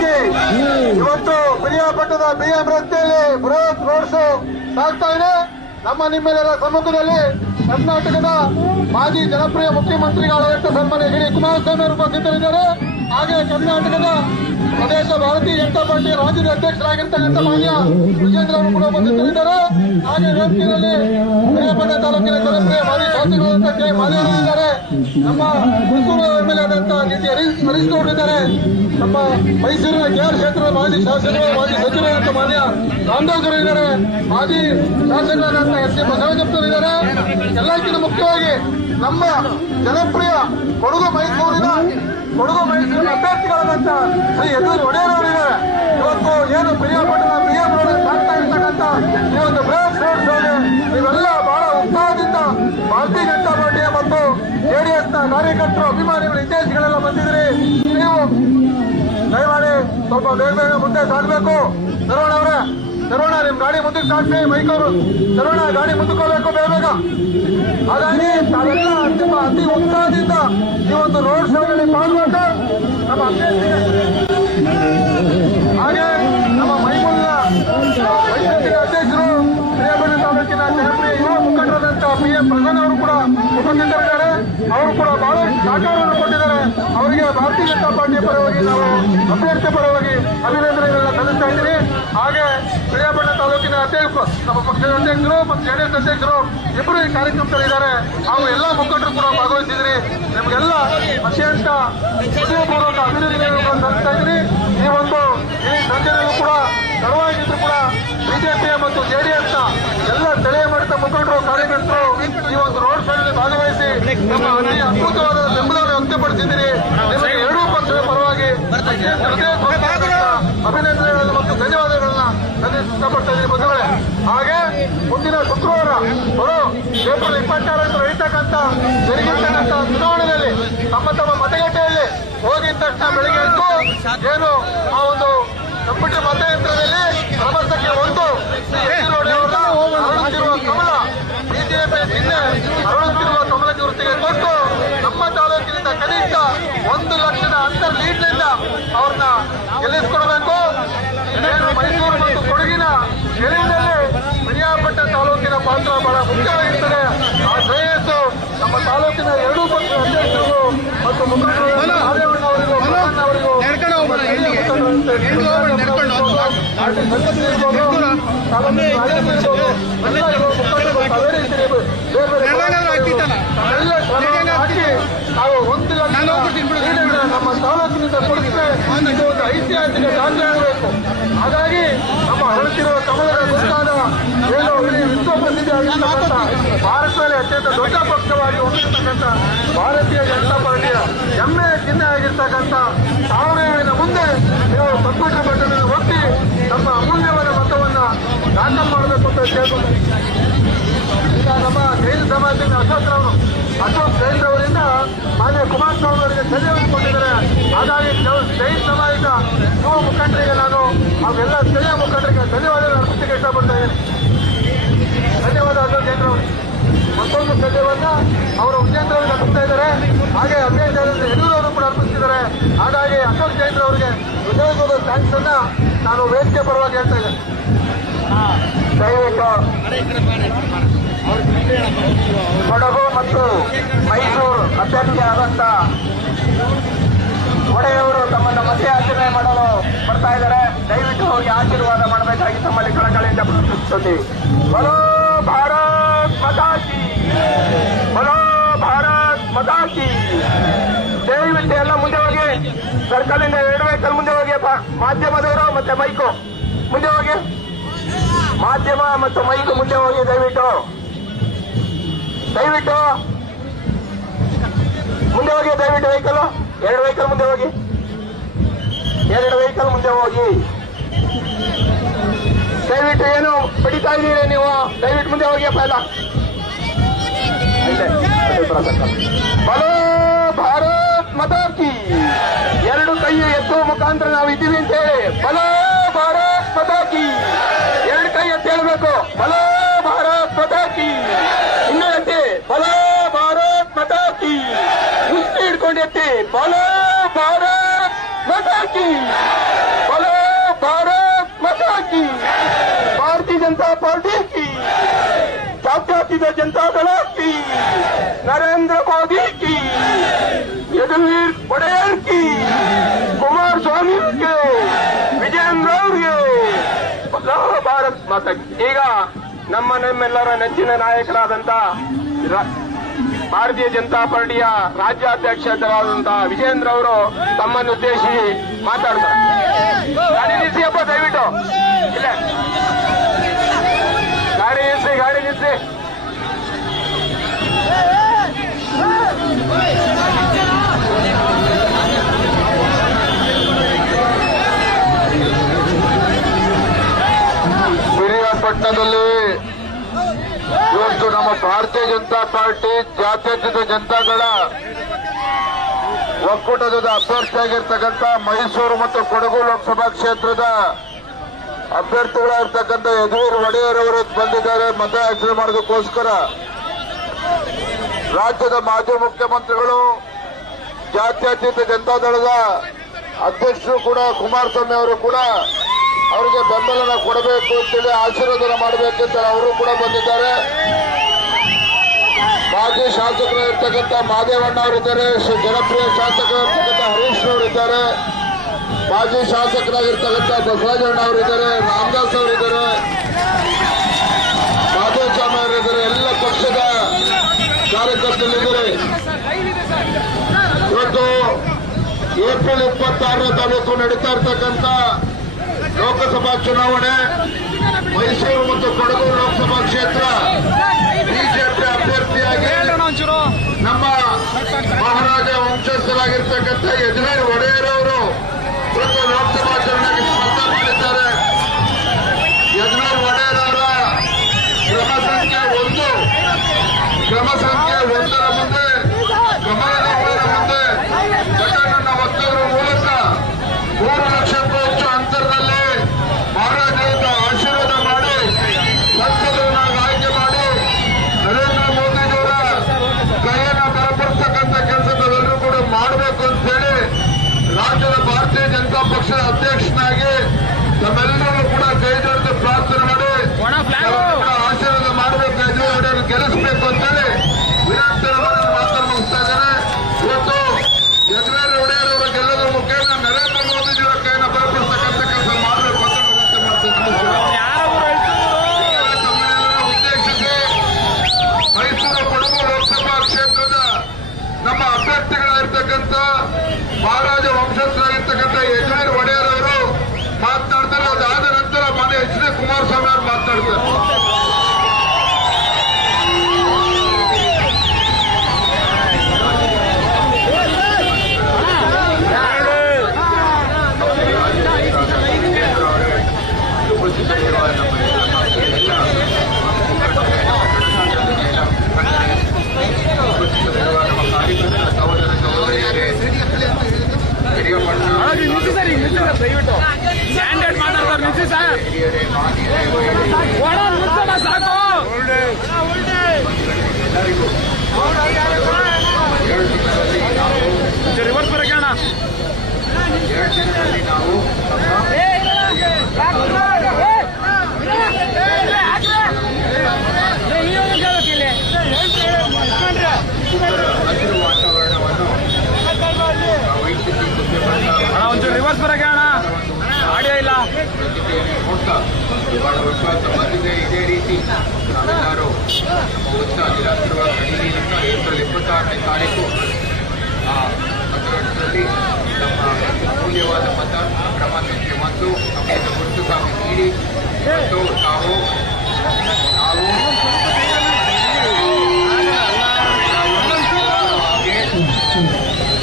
ಕಿ. ಇವತ್ತು ಪಿರಿಯಾಪಟ್ಟಣದ BM ರಸ್ತೆಯಲ್ಲಿ ಬೃಹತ್ ರೋಡ್ ಶೋ ಸಾಗ್ತಾ ಇದೆ. ನಮ್ಮ ನಿಮ್ಮೆಲ್ಲರ ಸಮ್ಮುಖದಲ್ಲಿ ಕರ್ನಾಟಕದ ಮಾಜಿ ಜನಪ್ರಿಯ ಮುಖ್ಯಮಂತ್ರಿಗಳಾದಂಥ ಸನ್ಮಾನ್ಯ ಶ್ರೀ ಕುಮಾರಸ್ವಾಮಿ ಅವರು ಉಪಸ್ಥಿತರಿದ್ದಾರೆ. ಹಾಗೆ ಕರ್ನಾಟಕದ ಪ್ರದೇಶ ಭಾರತೀಯ ಜನತಾ ಪಾರ್ಟಿ ರಾಜ್ಯದ ಅಧ್ಯಕ್ಷರಾಗಿರ್ತಕ್ಕಂಥ ಮಾನ್ಯ ವಿಜೇಂದ್ರ ಅವರು ಕೂಡ ಬಂದಿದ್ದಾರೆ. ಹಾಗೆ ವೇದಿಕೆಯಲ್ಲಿ ಹಿರೇಮಠ ತಾಲೂಕಿನ ಜನಪ್ರಿಯ ಮಾಜಿ ಶಾಸಕರಾದಂತಹ ಕೆ ಮಾದೇವರು ಇದ್ದಾರೆ. ನಮ್ಮ ಮೈಸೂರು ಎಂಎಲ್ಎ ಆದಂತಹ ನಿಧಿ ಹರೀಶ್ ಗೌಡ್ರು ಇದ್ದಾರೆ. ನಮ್ಮ ಮೈಸೂರಿನ ಕೆಆರ್ ಕ್ಷೇತ್ರದ ಮಾಜಿ ಶಾಸಕರು ಮಾಜಿ ಸಚಿವರಾದಂತಹ ಮಾನ್ಯ ರಾಮದಾಸ್ ಅವರು ಇದ್ದಾರೆ. ಮಾಜಿ ಶಾಸಕರಾದಂತಹ ಎಸ್ ಸಿ ಬಸವರಾಜಪ್ಪರು ಇದ್ದಾರೆ. ಎಲ್ಲಕ್ಕಿಂತ ಮುಖ್ಯವಾಗಿ ನಮ್ಮ ಜನಪ್ರಿಯ ಕೊಡಗು ಮೈಸೂರಿನ ಅಭ್ಯರ್ಥಿಗಳಾದಂತ ಶ್ರೀ ಯದುವೀರ್ ಒಡೆಯರ್ ಅವರಿದ್ದಾರೆ. ಇವತ್ತು ಏನು ಪ್ರಿಯಾಪಟ್ಟಣ ಸಾಗ್ತಾ ಇರ್ತಕ್ಕಂಥ ಈ ಒಂದು ಬೃಹತ್ ರೋಡ್ ಶೋಗೆ ನೀವೆಲ್ಲ ಬಹಳ ಉತ್ಸಾಹದಿಂದ ಭಾರತೀಯ ಜನತಾ ಪಾರ್ಟಿಯ ಮತ್ತು ಜೆಡಿಎಸ್ ನ ಕಾರ್ಯಕರ್ತರು ಅಭಿಮಾನಿಗಳು ಹಿತೈಷಿಗಳೆಲ್ಲ ಬಂದಿದ್ರಿ. ನೀವು ದಯಮಾಡಿ ಸ್ವಲ್ಪ ಬೇಗ ಮುಂದೆ ಸಾಗಬೇಕು. ಶರವಣ ನಿಮ್ ಗಾಡಿ ಮುಂದಕ್ಕೆ ಸಾಕ್ಸಿ. ಮೈಕವರು ಶರವಣ ಗಾಡಿ ಮುಂದಕ್ಕೆ ಹೋಗ್ಬೇಕು ಬೇಗ. ಹಾಗಾಗಿ ತಾವೆಲ್ಲ ಅತಿ ಉತ್ಸಾಹದಿಂದ ಈ ಒಂದು ರೋಡ್ ಶೋನಲ್ಲಿ ಪಾಲ್ಗೊಂಡು ನಮ್ಮ ಅಭ್ಯರ್ಥಿಗೆ ಹಾಗೆ ನಮ್ಮ ಮೈಮೂಲಿನ ವೈದ್ಯಕೀಯ ಅಧ್ಯಕ್ಷರು ಹಿರೇಬೆಟ್ಟ ತಾಲೂಕಿನ ಜನಪ್ರಿಯ ಯುವ ಮುಖಂಡರಾದಂತಹ PM ಪ್ರಸನ್ನ ಅವರು ಕೂಡ ಉಪಸ್ಥಿತರಿದ್ದಾರೆ. ಅವರು ಕೂಡ ಬಹಳಷ್ಟು ಸಹಕಾರವನ್ನು ಕೊಟ್ಟಿದ್ದಾರೆ. ಅವರಿಗೆ ಭಾರತೀಯ ಜನತಾ ಪಾರ್ಟಿ ಪರವಾಗಿ ನಾವು ಅಭ್ಯರ್ಥಿ ಪರವಾಗಿ ಅಭಿನಂದನೆಗಳನ್ನ ಸಲ್ಲಿಸ್ತಾ ಇದ್ದೀವಿ. ಹಾಗೆ ಹಿರೇಬೆಟ್ಟ ತಾಲೂಕಿನ ಅಧ್ಯಕ್ಷರು ನಮ್ಮ ಪಕ್ಷದ ಅಧ್ಯಕ್ಷರು ಮತ್ತು ಜೆಡಿಎಸ್ ಅಧ್ಯಕ್ಷರು ಇಬ್ಬರು ಈ ಕಾರ್ಯಕ್ರಮದಲ್ಲಿದ್ದಾರೆ. ಹಾಗೂ ಎಲ್ಲ ಮುಖಂಡರು ಕೂಡ ಭಾಗವಹಿಸಿದ್ರಿ. ನಿಮಗೆಲ್ಲ ಅತ್ಯಂತ ಹೃದಯಪೂರ್ವಕ ಅಭಿನಂದನೆಗಳನ್ನು ಸಲ್ಲಿಸ್ತಾ ಇದ್ದೀನಿ. ಈ ಒಂದು ಈ ಸಂಜೆಯಲ್ಲೂ ಕೂಡ ತಡವಾಗಿದ್ರು ಕೂಡ ಬಿಜೆಪಿ ಮತ್ತು ಜೆಡಿಎಸ್ ನ ಎಲ್ಲ ಸ್ಥಳೀಯ ಮಟ್ಟದ ಮುಖಂಡರು ಕಾರ್ಯಕರ್ತರು ಈ ಒಂದು ರೋಡ್ ಶೋನಲ್ಲಿ ಭಾಗವಹಿಸಿ ನಮ್ಮ ಅತಿ ಅದ್ಭುತವಾದ ಬೆಂಬಲವನ್ನು ವ್ಯಕ್ತಪಡಿಸಿದ್ದೀರಿ. ನಿಮಗೆ ಎರಡೂ ಪಕ್ಷದ ಪರವಾಗಿ ಅಭಿನಂದನೆಗಳನ್ನು ಮತ್ತು ಧನ್ಯವಾದಗಳನ್ನ ಇಷ್ಟಪಡ್ತಾ ಇದ್ದೀರಿ ಬಂಧುಗಳೇ. ಹಾಗೆ ಮುಂದಿನ ಶುಕ್ರವಾರ ಏಪ್ರಿಲ್ 26ರಂದು ಜರುಗಿರ್ತಕ್ಕಂಥ ಚುನಾವಣೆಯಲ್ಲಿ ತಮ್ಮ ಮತಗಟ್ಟೆಯಲ್ಲಿ ಹೋಗಿದ ತಕ್ಷಣ ಬೆಳಿಗ್ಗೆ ಎದ್ದು ಏನು ಆ ಒಂದು ಕಂಪ್ಯೂಟರ್ ಮತಯಂತ್ರದಲ್ಲಿ ಕ್ರಮಕ್ಕೆ ಒಂದು ಅರಳುತ್ತಿರುವ ಕಮಲ ಬಿಜೆಪಿ ಚಿಹ್ನೆ ಅರಳುತ್ತಿರುವ ಕಮಲಕ್ಕೆ ವೃತ್ತಿಗೆ ಕೊಟ್ಟು ನಮ್ಮ ತಾಲೂಕಿನಿಂದ ಕನಿಷ್ಠ 1 ಲಕ್ಷದ ಅಂತರ್ ಲೀಡ್ನಿಂದ ಅವ್ರನ್ನ ಗೆಲ್ಲಿಸಿಕೊಡಬೇಕು. ಏನು ಮೈಸೂರು ಮತ್ತು ಕೊಡಗಿನ ಗೆಲುವಿನಲ್ಲಿ ಪ್ರಿಯಾಪಟ್ಟ ತಾಲೂಕಿನ ಪಾತ್ರ ಬಹಳ ಮುಖ್ಯವಾಗಿರ್ತದೆ. ಆ ಶ್ರೇಯಸ್ಸು ನಮ್ಮ ತಾಲೂಕಿನ ಎರಡೂ ಪಕ್ಷದ ಅಧ್ಯಕ್ಷರು ಮತ್ತು ಮುಖಂಡರು ಆದೇವಣ್ಣ ಅವರಿಗೂ ಪ್ರಸನ್ನ ಅವರಿಗೂ ನಾವು 1 ಲಕ್ಷ ನಮ್ಮ ತಾಲೂಕಿನಿಂದ ಕೊಡಿಸಿದ್ರೆ ಇದು ಒಂದು ಐತಿಹಾಸಿಕ ದಾಖಲೆ ಆಗಬೇಕು. ಹಾಗಾಗಿ ನಮ್ಮ ಹೊರಟಿರುವ ಕಮಲದ ಗುರುತಾದ ಏನು ಇಡೀ ವಿಶ್ವಪ್ರಸಿದ್ಧಿ ಆಗಿರ್ತಕ್ಕಂಥ ಭಾರತದಲ್ಲಿ ಅತ್ಯಂತ ದೊಡ್ಡ ಪಕ್ಷವಾಗಿ ಹೊಂದಿರತಕ್ಕಂಥ ಭಾರತೀಯ ಜನತಾ ಪಾರ್ಟಿಯ ಹೆಮ್ಮೆಯ ಚಿಹ್ನೆ ಆಗಿರ್ತಕ್ಕಂಥ ತಾವರೆಗಳಿನ ಮುಂದೆ ನೀವು ಸಂಪೂರ್ಣ ಬಟ್ಟನ್ನು ಒತ್ತಿ ನಮ್ಮ ಅಮೂಲ್ಯವಾದ ಮತವನ್ನು ದಾಖಲು ಮಾಡಬೇಕು ಅಂತ ಕೇಳ್ಕೊಂಡು ಈಗ ನಮ್ಮ ಜೈನ ಸಮಾಜದ ಅಶೋಕ್ ಜೈನ್ ಅವರಿಂದ ಮಾನ್ಯ ಕುಮಾರಸ್ವಾಮಿ ಅವರಿಗೆ ಸಲಹೆಯನ್ನು ಕೊಟ್ಟಿದ್ದಾರೆ. ಹಾಗಾಗಿ ಜೈನ್ ಸಮಾಜದ ಯುವ ಮುಖಂಡರಿಗೆ ನಾನು ಅವೆಲ್ಲ ಸ್ಥಳೀಯ ಮುಖಂಡರಿಗೆ ಧನ್ಯವಾದ ಅರ್ಪಿಸಲಿಕ್ಕೆ ಇಷ್ಟಪಡ್ತಾ ಇದ್ದೀನಿ. ಧನ್ಯವಾದ ಅಶೋಕ್ ಜೈನ್ ಅವರು. ಮತ್ತೊಂದು ಸಲಹೆಯನ್ನ ಅವರು ವಿಜೇಂದ್ರ ಅವರಿಗೆ ಅರ್ಪಿಸ್ತಾ ಇದ್ದಾರೆ. ಹಾಗೆ ಅಭಿನಂದ ಯಡಿಯೂರು ಅವರು ಕೂಡ ಅರ್ಪಿಸ್ತಿದ್ದಾರೆ. ಹಾಗಾಗಿ ಅಶೋಕ್ ಜೈನ್ ಅವರಿಗೆ ಹೃದಯದ ಥ್ಯಾಂಕ್ಸ್ ಅನ್ನ ನಾನು ವೇದಿಕೆ ಪರವಾಗಿ ಹೇಳ್ತಾ ಇದ್ದೇನೆ. ದಯವಿಟ್ಟು ಕೊಡಗು ಮತ್ತು ಮೈಸೂರು ಅಭ್ಯರ್ಥಿ ಆದಂತ ಒಡೆಯವರು ತಮ್ಮನ್ನು ಮತಯಾಚನೆ ಮಾಡಲು ಬರ್ತಾ ಇದ್ದಾರೆ. ದಯವಿಟ್ಟು ಹೋಗಿ ಆಶೀರ್ವಾದ ಮಾಡಬೇಕಾಗಿ ತಮ್ಮಲ್ಲಿ ಕಳಕಳಿಯಿಂದ ಪ್ರಾರ್ಥಿಸುತ್ತೀವಿ. ಬಲೋ ಭಾರತ್ ಮಾತಾ ಕಿ, ಬಲೋ ಭಾರತ್ ಮಾತಾ ಕಿ. ದಯವಿಟ್ಟು ಎಲ್ಲ ಮುಂದೆ ಹೋಗಿ, ಸರ್ಕಲ್ ಇಂದ 2 ವೆಹಿಕಲ್ ಮುಂದೆ ಹೋಗಿ. ಮಾಧ್ಯಮದವರು ಮತ್ತೆ ಮೈಕು ಮುಂದೆ ಹೋಗಿ, ಮಾಧ್ಯಮ ಮತ್ತು ಮೈಕು ಮುಂದೆ ಹೋಗಿ. ದಯವಿಟ್ಟು ಮುಂದೆ ಹೋಗಿ. ದಯವಿಟ್ಟು ವೆಹಿಕಲ್ 2 ವೆಹಿಕಲ್ ಮುಂದೆ ಹೋಗಿ. 2 ವೆಹಿಕಲ್ ಮುಂದೆ ಹೋಗಿ. ದಯವಿಟ್ಟು ಏನು ಪಡಿತಾ ಇದ್ದೀರಿ ನೀವು? ದಯವಿಟ್ಟು ಮುಂದೆ ಹೋಗಿಯಪ್ಪ ಎಲ್ಲ. ಬಲೋ ಭಾರತ್ ಮಾತಾ ಕಿ. 2 ಕೈ ಎತ್ತುವ ಮುಖಾಂತರ ನಾವು ಇದ್ದೀವಿ ಅಂತ ಹೇಳಿ ಬಲೋ ಭಾರತ್ ಮಾತಾ ಕಿ. 2 ಕೈ ಎತ್ತಿ ಹೇಳಬೇಕು. ಬಲೋ ಭಾರತ್ ಮಾತಾ ಕಿ. ಇನ್ನೂ ಎತ್ತಿ ಬಲೋ ಭಾರತ್ ಮಾತಾ ಕಿ. ಮುಷ್ಟಿ ಹಿಡ್ಕೊಂಡು ಎತ್ತಿ ಬಲೋ ಭಾರತ್ ಮಾತಾ ಕಿ. ಬಲೋ ಭಾರತ್ ಮಾತಾ ಕಿ. ಭಾರತೀಯ ಜನತಾ ಪಾರ್ಟಿ की, जातीय जनता दल की, नरेंद्र मोदी की. ಯದುವೀರ್ ಒಡೆಯರ್ ಕಿ, ಕುಮಾರಸ್ವಾಮಿ ಗೆ, ವಿಜೇಂದ್ರ ಅವ್ರಿಗೆ ಭಾರತ್ ಮಾತಾ ಕಿ. ಈಗ ನಮ್ಮೆಲ್ಲರ ನೆಚ್ಚಿನ ನಾಯಕರಾದಂತ ಭಾರತೀಯ ಜನತಾ ಪಾರ್ಟಿಯ ರಾಜ್ಯಾಧ್ಯಕ್ಷರಾದಂತಹ ವಿಜೇಂದ್ರ ಅವರು ತಮ್ಮನ್ನು ಉದ್ದೇಶಿಸಿ ಮಾತಾಡ್ತಾರೆ. ಗಾಡಿ ನಿಲ್ಲಿಸಿಯಪ್ಪ ದಯವಿಟ್ಟು, ಇಲ್ಲ ಗಾಡಿ ನಿಲ್ಲಿಸಿ. ಪಿರಿಯಾಪಟ್ಟಣದಲ್ಲಿ ಇವತ್ತು ನಮ್ಮ ಭಾರತೀಯ ಜನತಾ ಪಾರ್ಟಿ ಜಾತ್ಯತೀತ ಜನತಾದಳ ಒಕ್ಕೂಟದ ಅಭ್ಯರ್ಥಿಯಾಗಿರ್ತಕ್ಕಂಥ ಮೈಸೂರು ಮತ್ತು ಕೊಡಗು ಲೋಕಸಭಾ ಕ್ಷೇತ್ರದ ಅಭ್ಯರ್ಥಿಗಳಾಗಿರ್ತಕ್ಕಂಥ ಯದುವೀರ್ ಒಡೆಯರ್ ಅವರು ಬಂದಿದ್ದಾರೆ ಮತಯಾಚನೆ ಮಾಡೋದಕ್ಕೋಸ್ಕರ. ರಾಜ್ಯದ ಮಾಜಿ ಮುಖ್ಯಮಂತ್ರಿಗಳು, ಜಾತ್ಯತೀತ ಜನತಾದಳದ ಅಧ್ಯಕ್ಷರು ಕೂಡ ಕುಮಾರಸ್ವಾಮಿ ಅವರು ಕೂಡ ಅವರಿಗೆ ಬೆಂಬಲನ ಕೊಡಬೇಕು ಅಂತೇಳಿ ಆಶೀರ್ವಾದನ ಮಾಡಬೇಕಂತ ಅವರು ಕೂಡ ಬಂದಿದ್ದಾರೆ. ಮಾಜಿ ಶಾಸಕರಾಗಿರ್ತಕ್ಕಂಥ ಮಾದೇವಣ್ಣ ಅವರಿದ್ದಾರೆ, ಜನಪ್ರಿಯ ಶಾಸಕರಾಗಿರ್ತಕ್ಕಂಥ ಹರೀಶ್ ಅವರಿದ್ದಾರೆ, ಮಾಜಿ ಶಾಸಕರಾಗಿರ್ತಕ್ಕಂಥ ಬಸವರಾಜಣ್ಣ ಅವರಿದ್ದಾರೆ, ರಾಮದಾಸ್ ಅವರಿದ್ದಾರೆ, ಮಾಧವಸ್ವಾಮಿ ಅವರಿದ್ದಾರೆ. ಎಲ್ಲ ಪಕ್ಷದ ಕಾರ್ಯಕರ್ತರಿದ್ದಾರೆ. ಇವತ್ತು ಏಪ್ರಿಲ್ 26ರ ತಾರೀಕು ನಡೀತಾ ಇರ್ತಕ್ಕಂಥ ಲೋಕಸಭಾ ಚುನಾವಣೆ ಮೈಸೂರು ಮತ್ತು ಕೊಡಗು ಲೋಕಸಭಾ ಕ್ಷೇತ್ರ ಬಿಜೆಪಿ ಅಭ್ಯರ್ಥಿಯಾಗಿ ನಮ್ಮ ಮಹಾರಾಜ ವಂಶಸ್ಥರಾಗಿರ್ತಕ್ಕಂಥ ಯದುವೀರ್ ಒಡೆಯರ್ ಅವರು ಇವತ್ತು ಲೋಕಸಭಾ ಚುನಾವಣೆಗೆ ಸ್ಪರ್ಧೆ ಮಾಡಿದ್ದಾರೆ. ಯದುವೀರ್ ಒಡೆಯರ್ ಅವರ ಕ್ರಮ ಸಂಖ್ಯೆ 1 ರ ಮುಂದೆ ಕಮಲದ ಮುಂದೆ ಬಟನ್ ಒತ್ತುವುದರ ಮೂಲಕ 3 ಲಕ್ಷಕ್ಕೂ ಹೆಚ್ಚು ಅಂತರದಲ್ಲಿ ಮಹಾರಾಜರಿಂದ ಆಶೀರ್ವಾದ ಮಾಡಿ ಸಂಸದರನ್ನಾಗಿ ಆಯ್ಕೆ ಮಾಡಿ ನರೇಂದ್ರ ಮೋದಿಯವರ ಕೈಯನ್ನು ಬಲಪಡಿಸತಕ್ಕಂಥ ಕೆಲಸದಲ್ಲರೂ ಕೂಡ ಮಾಡಬೇಕು ಅಂತ ಹೇಳಿ ರಾಜ್ಯದ ಭಾರತೀಯ ಜನತಾ ಪಕ್ಷದ ಅಧ್ಯಕ್ಷನಾಗಿ ತಮ್ಮೆಲ್ಲರೂ ಕೂಡ ಕೈ ಜೋಡಿಸಿ ಪ್ರಾರ್ಥನೆ ಮಾಡಿ ಆಶೀರ್ವಾದ ಮಾಡಬೇಕು, ಯದುವೀರ್ ಗೆಲ್ಲಿಸಬೇಕು ಅಂತ ಹೇಳಿ ವಿರಾಟವಾಗಿ ಮಾತನ್ನು ಮುಗಿಸ್ತಾ ಇದ್ದೇನೆ. ಇವತ್ತು ಯದುವೀರ್ ಒಡೆಯರ್ ಅವರ ಗೆಲ್ಲದ ಮುಖೇನ ನರೇಂದ್ರ ಮೋದಿಜಿಯವರ ಕೈಯನ್ನು ಬಲಪಡಿಸತಕ್ಕಂಥ ಕೆಲಸ ಮಾಡಬೇಕು ಅಂತ ವಿನಂತಿ ಮಾಡ್ತೇನೆ. ತಮ್ಮೆಲ್ಲರ ಉದ್ದೇಶಿಸಿ ಮೈಸೂರು ಕೊಡಗು ಲೋಕಸಭಾ ಕ್ಷೇತ್ರದ ನಮ್ಮ ಅಭ್ಯರ್ಥಿಗಳಾಗಿರ್ತಕ್ಕಂಥ ಮಹಾರಾಜ ವಂಶಸ್ಥರಾಗಿರ್ತಕ್ಕಂಥ ಯದುವೀರ್ ಒಡೆಯರ್ ಅವರು ಮಾತನಾಡ್ತಾರೆ. ಅದಾದ ನಂತರ ಮಾನ್ಯ ಎಚ್ ಡಿ ಕುಮಾರಸ್ವಾಮಿ ಅವರು ಮಾತನಾಡ್ತಾರೆ. ನಿಲ್ಲಿಸಿ ಸರ್ ದಯವಿಟ್ಟು ಸ್ಟ್ಯಾಂಡರ್ಡ್ ಮಾತಾಡ್ತಾರೆ. ನಿಲ್ಲಿಸಿ ಸರ್, ನಿಲ್ಸೋಣ ಸಾಕು. ರಿವರ್ಸ್ ಬರಕ್ಕೆ ಅಣ್ಣ. ಒಂಚೂರು ರಿವರ್ಸ್ ಬರಕ್ಕೆ ಅಣ್ಣ, ಆಡಿಯೋ ಇಲ್ಲ. ಬಹಳ ವಿಶ್ವಾಸ ಬಂದಿದೆ. ಇದೇ ರೀತಿ ನಾವೆಲ್ಲರೂ ಉತ್ಸಾಹ ನಿರಾಶಿರುವ ಗಡಿಯಿಂದ ಏಪ್ರಿಲ್ 26ನೇ ತಾರೀಕು ಮತಗಟ್ಟೆಯಲ್ಲಿ ನಮ್ಮ ಅಮೂಲ್ಯವಾದ ಮತ ಕ್ರಮ ಸಂಖ್ಯೆ 1 ನಮಗೆ ಗುರುತು ಕಾಪಿ ನೀಡಿ ಮತ್ತು ನಾವು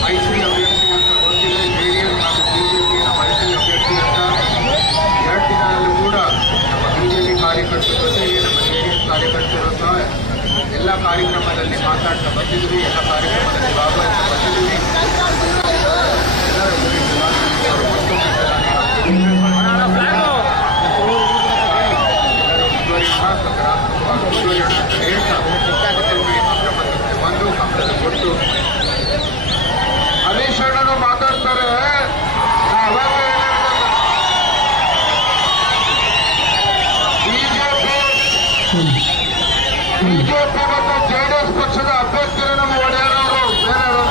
ಮೈತ್ರಿ ಅಭ್ಯರ್ಥಿ ಅಂತ ಗೊತ್ತಿದೆ, ಜೆಡಿಎಸ್ ಹಾಗೂ ಬಿಜೆಪಿಯ ಮೈತ್ರಿ ಅಭ್ಯರ್ಥಿ ಅಂತ 2 ದಿನದಲ್ಲೂ ಕೂಡ ನಮ್ಮ ಬಿಜೆಪಿ ಕಾರ್ಯಕರ್ತರು ಜೊತೆಗೆ ನಮ್ಮ ಜೆಡಿಎಸ್ ಕಾರ್ಯಕರ್ತರು ಸಹ ಎಲ್ಲ ಕಾರ್ಯಕ್ರಮದಲ್ಲಿ ಮಾತಾಡ್ತಾ ಬಂದಿದ್ವಿ, ಎಲ್ಲ ಕಾರ್ಯಕ್ರಮದಲ್ಲಿ ಭಾಗವಹಿಸ್ತಾ ಬಂದಿದ್ವಿ. ಎಲ್ಲರೂ ಕೊಟ್ಟು ಹರೀಶ್ ಅಣ್ಣನು ಮಾತಾಡ್ತಾರೆ. ಬಿಜೆಪಿ ಮತ್ತು ಜೆಡಿಎಸ್ ಪಕ್ಷದ ಅಭ್ಯರ್ಥಿಗಳು ನಮ್ಮ ಒಡೆಯರ್ ಅವರು ಬೇರೆ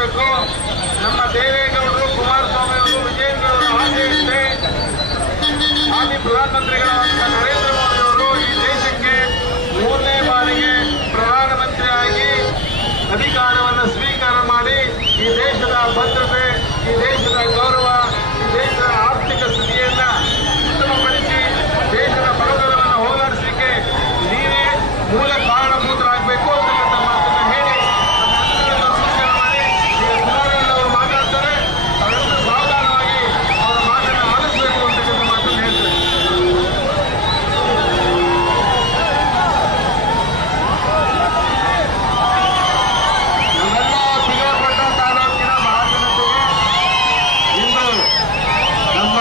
ಆಗಬೇಕು. ನಮ್ಮ ದೇವೇಗೌಡರು, ಕುಮಾರಸ್ವಾಮಿ ಅವರು, ವಿಜೇಂದ್ರ ಅವರ ಆಸೆ ಇದೆ. ಮಾಜಿ ಪ್ರಧಾನಮಂತ್ರಿಗಳಾದ ನರೇಂದ್ರ ಮೋದಿ ಅವರು ಈ ದೇಶಕ್ಕೆ 3ನೇ ಬಾರಿಗೆ ಪ್ರಧಾನಮಂತ್ರಿಯಾಗಿ ಅಧಿಕಾರವನ್ನು ಸ್ವೀಕಾರ ಮಾಡಿ ಈ ದೇಶದ ಭದ್ರತೆ, ಈ ದೇಶದ ಗೌರವ, ಈ ದೇಶದ ಆರ್ಥಿಕ ಸ್ಥಿತಿಯನ್ನ ಉತ್ತಮಪಡಿಸಿ ದೇಶದ ಬಡತನವನ್ನು ಹೋಗಲಾಡಿಸಲಿಕ್ಕೆ ನೀವೇ ಮೂಲ ಕಾರಣಭೂತರಾಗಬೇಕು ಅಂತಕ್ಕಂಥ ಮಾತನ್ನು ಹೇಳಿ ನಮಸ್ಕಾರ ಮಾಡಿ ಈಗ ಕುಮಾರಣ್ಣ ಅವರು ಮಾತಾಡ್ತಾರೆ. ಅವರೆಲ್ಲರೂ ಸಾವಧಾನವಾಗಿ ಅವರ ಮಾತನ್ನು ಆಲಿಸಬೇಕು ಅಂತಕ್ಕಂಥ ಮಾತನ್ನು ಹೇಳ್ತಾರೆ. ನಮ್ಮೆಲ್ಲ ಪಿರಿಯಾಪಟ್ಟಣ ತಾಲೂಕಿನ ಮಹಾಜನತೆಗೆ ಇಂದು ನಮ್ಮ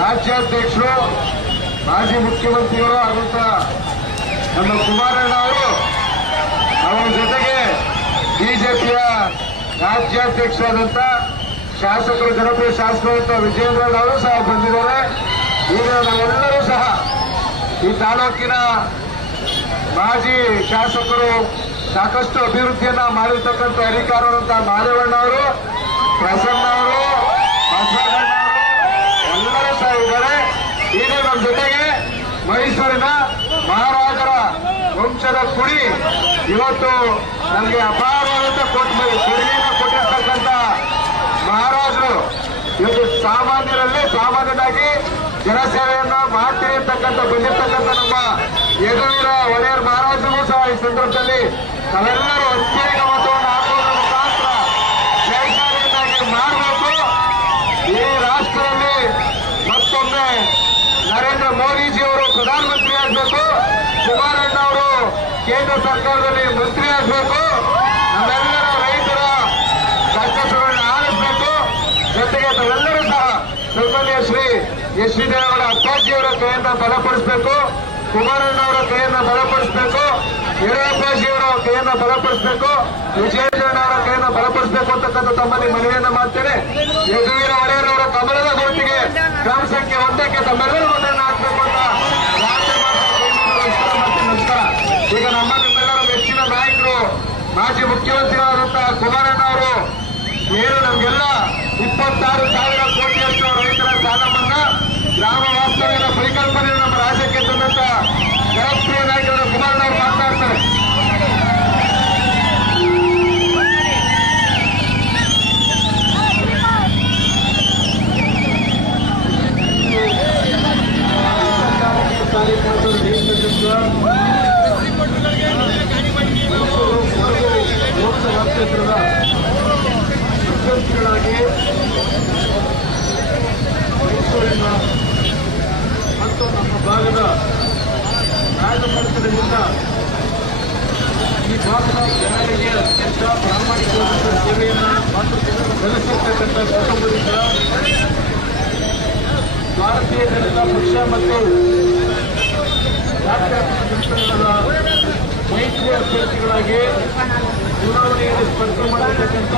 ರಾಜ್ಯಾಧ್ಯಕ್ಷರು, ಮಾಜಿ ಮುಖ್ಯಮಂತ್ರಿಗಳು ಆದಂತ ನಮ್ಮ ಕುಮಾರಣ್ಣ ಅವರು, ಅವರ ಜೊತೆಗೆ ಬಿಜೆಪಿಯ ರಾಜ್ಯಾಧ್ಯಕ್ಷರಾದಂತ ಶಾಸಕರು, ಜನಪ್ರಿಯ ಶಾಸಕರಾದಂತ ವಿಜೇಂದ್ರ ಅವರು ಸಹ ಬಂದಿದ್ದಾರೆ. ಈಗ ನಾವೆಲ್ಲರೂ ಸಹ ಈ ತಾಲೂಕಿನ ಮಾಜಿ ಶಾಸಕರು, ಸಾಕಷ್ಟು ಅಭಿವೃದ್ಧಿಯನ್ನ ಮಾಡಿರ್ತಕ್ಕಂಥ ಅಧಿಕಾರವಂತ ಮಾದೇವಣ್ಣ ಅವರು, ಪ್ರಸನ್ನ ಅವರು, ಬಸವಣ್ಣ ಅವರು ಎಲ್ಲರೂ ಸಹ ಇದ್ದಾರೆ. ಈಗ ನಮ್ಮ ಜೊತೆಗೆ ಮೈಸೂರಿನ ಮಹಾರಾಜರ ವಂಶದ ಕುಡಿ ಇವತ್ತು ನಮಗೆ ಅಪಾರವಾದಂತ ಕೊಡುಗೆಯನ್ನು ಕೊಟ್ಟಿರ್ತಕ್ಕಂಥ ಮಹಾರಾಜರು ಇವತ್ತು ಸಾಮಾನ್ಯನಾಗಿ ಜನಸೇವೆಯನ್ನ ಮಾಡ್ತೀನಿ ಅಂತಕ್ಕಂಥ ಬಂದಿರ್ತಕ್ಕಂಥ ನಮ್ಮ ಯದುವೀರ ಒಡೆಯರ್ ಮಹಾರಾಜರು ಸಹ ಈ ಸಂದರ್ಭದಲ್ಲಿ ನಾವೆಲ್ಲರೂ ಅತ್ಯಧಿಕ ಮತವನ್ನು ಹಾಕುವುದರ ಮುಖಾಂತರ ಜಯಶಾಲಿಯನ್ನಾಗಿ ಮಾಡಬೇಕು. ಈ ರಾಷ್ಟ್ರದಲ್ಲಿ ಮತ್ತೊಮ್ಮೆ ನರೇಂದ್ರ ಮೋದಿಜಿಯವರು ಪ್ರಧಾನಮಂತ್ರಿ ಆಗಬೇಕು, ಕುಮಾರಣ್ಣ ಅವರು ಕೇಂದ್ರ ಸರ್ಕಾರದಲ್ಲಿ ಮಂತ್ರಿ ಆಗಬೇಕು, ನಮ್ಮೆಲ್ಲರ ರೈತರ ಕಷ್ಟಗಳನ್ನು ಆಲಿಸಬೇಕು. ಜೊತೆಗೆ ನಾವೆಲ್ಲರೂ ಸಹ ಸನ್ಮಾನ್ಯ ಶ್ರೀ ಎಸ್ ವಿ ದೇವೇಗೌಡ ಅಪ್ಪಾಜಿಯವರ ಕೈಯನ್ನ ಬಲಪಡಿಸಬೇಕು, ಕುಮಾರಣ್ಣ ಅವರ ಕೈಯನ್ನ ಬಲಪಡಿಸಬೇಕು, ಯಡಿಯೂರಪ್ಪಜಿಯವರ ಕೈಯನ್ನ ಬಲಪಡಿಸಬೇಕು, ವಿಜಯೇಂದ್ರ ಅವರ ಕೈಯನ್ನ ಬಲಪಡಿಸಬೇಕು ಅಂತಕ್ಕಂಥ ತಮ್ಮಲ್ಲಿ ಮನವಿಯನ್ನ ಮಾಡ್ತೇನೆ. ಯದುವೀರ ಒಡೆಯರ್ ಅವರ ಕಮಲದ ಗುರುತಿಗೆ ಕ್ರಮ ಸಂಖ್ಯೆ 1ಕ್ಕೆ ತಮ್ಮೆಲ್ಲರೂ ಮತವನ್ನು ಹಾಕಬೇಕು ಅಂತ ರಾಜ್ಯ ನಮಸ್ಕಾರ. ಈಗ ನಿಮ್ಮೆಲ್ಲರ ಮೆಚ್ಚಿನ ನಾಯಕರು, ಮಾಜಿ ಮುಖ್ಯಮಂತ್ರಿಯಾದಂತಹ ಕುಮಾರಣ್ಣ ಅವರು ಏನು ನಮಗೆಲ್ಲ 26,000 ಕೋಟಿಯಷ್ಟು ರೈತರ ಸಾಲ ಮನ್ನಾ, ಗ್ರಾಮ ವಾಸ್ತವ್ಯದ ಪರಿಕಲ್ಪನೆ ನಮ್ಮ ರಾಜ್ಯಕ್ಕೆ ತಂದಂತ ಜನಪ್ರಿಯ ನಾಯಕರು ಕುಮಾರಣ್ಣ ಅವರು ಮಾತನಾಡ್ತಾರೆ. ಲೋಕಸಭಾ ಕ್ಷೇತ್ರದ ಅಭ್ಯರ್ಥಿಗಳಾಗಿ ಮೈಸೂರಿನ ಮತ್ತು ನಮ್ಮ ಭಾಗದ ರಾಜಮನೆತನದಿಂದ ಈ ಭಾಗದ ಜನರಿಗೆ ಅತ್ಯಂತ ಪ್ರಾಮಾಣಿಕವಾದ ಸೇವೆಯನ್ನು ಸಲ್ಲಿಸಿರ್ತಕ್ಕಂಥ ಕುಟುಂಬದಿಂದ ಭಾರತೀಯ ಜನತಾ ಪಕ್ಷ ಮತ್ತು ರಾಜ್ಯಾಧ್ಯಕ್ಷ ಜನತಾದಳದ ಮೈತ್ರಿ ಅಭ್ಯರ್ಥಿಗಳಾಗಿ ಚುನಾವಣೆಯಲ್ಲಿ ಸ್ಪರ್ಧೆ ಮಾಡಿರ್ತಕ್ಕಂಥ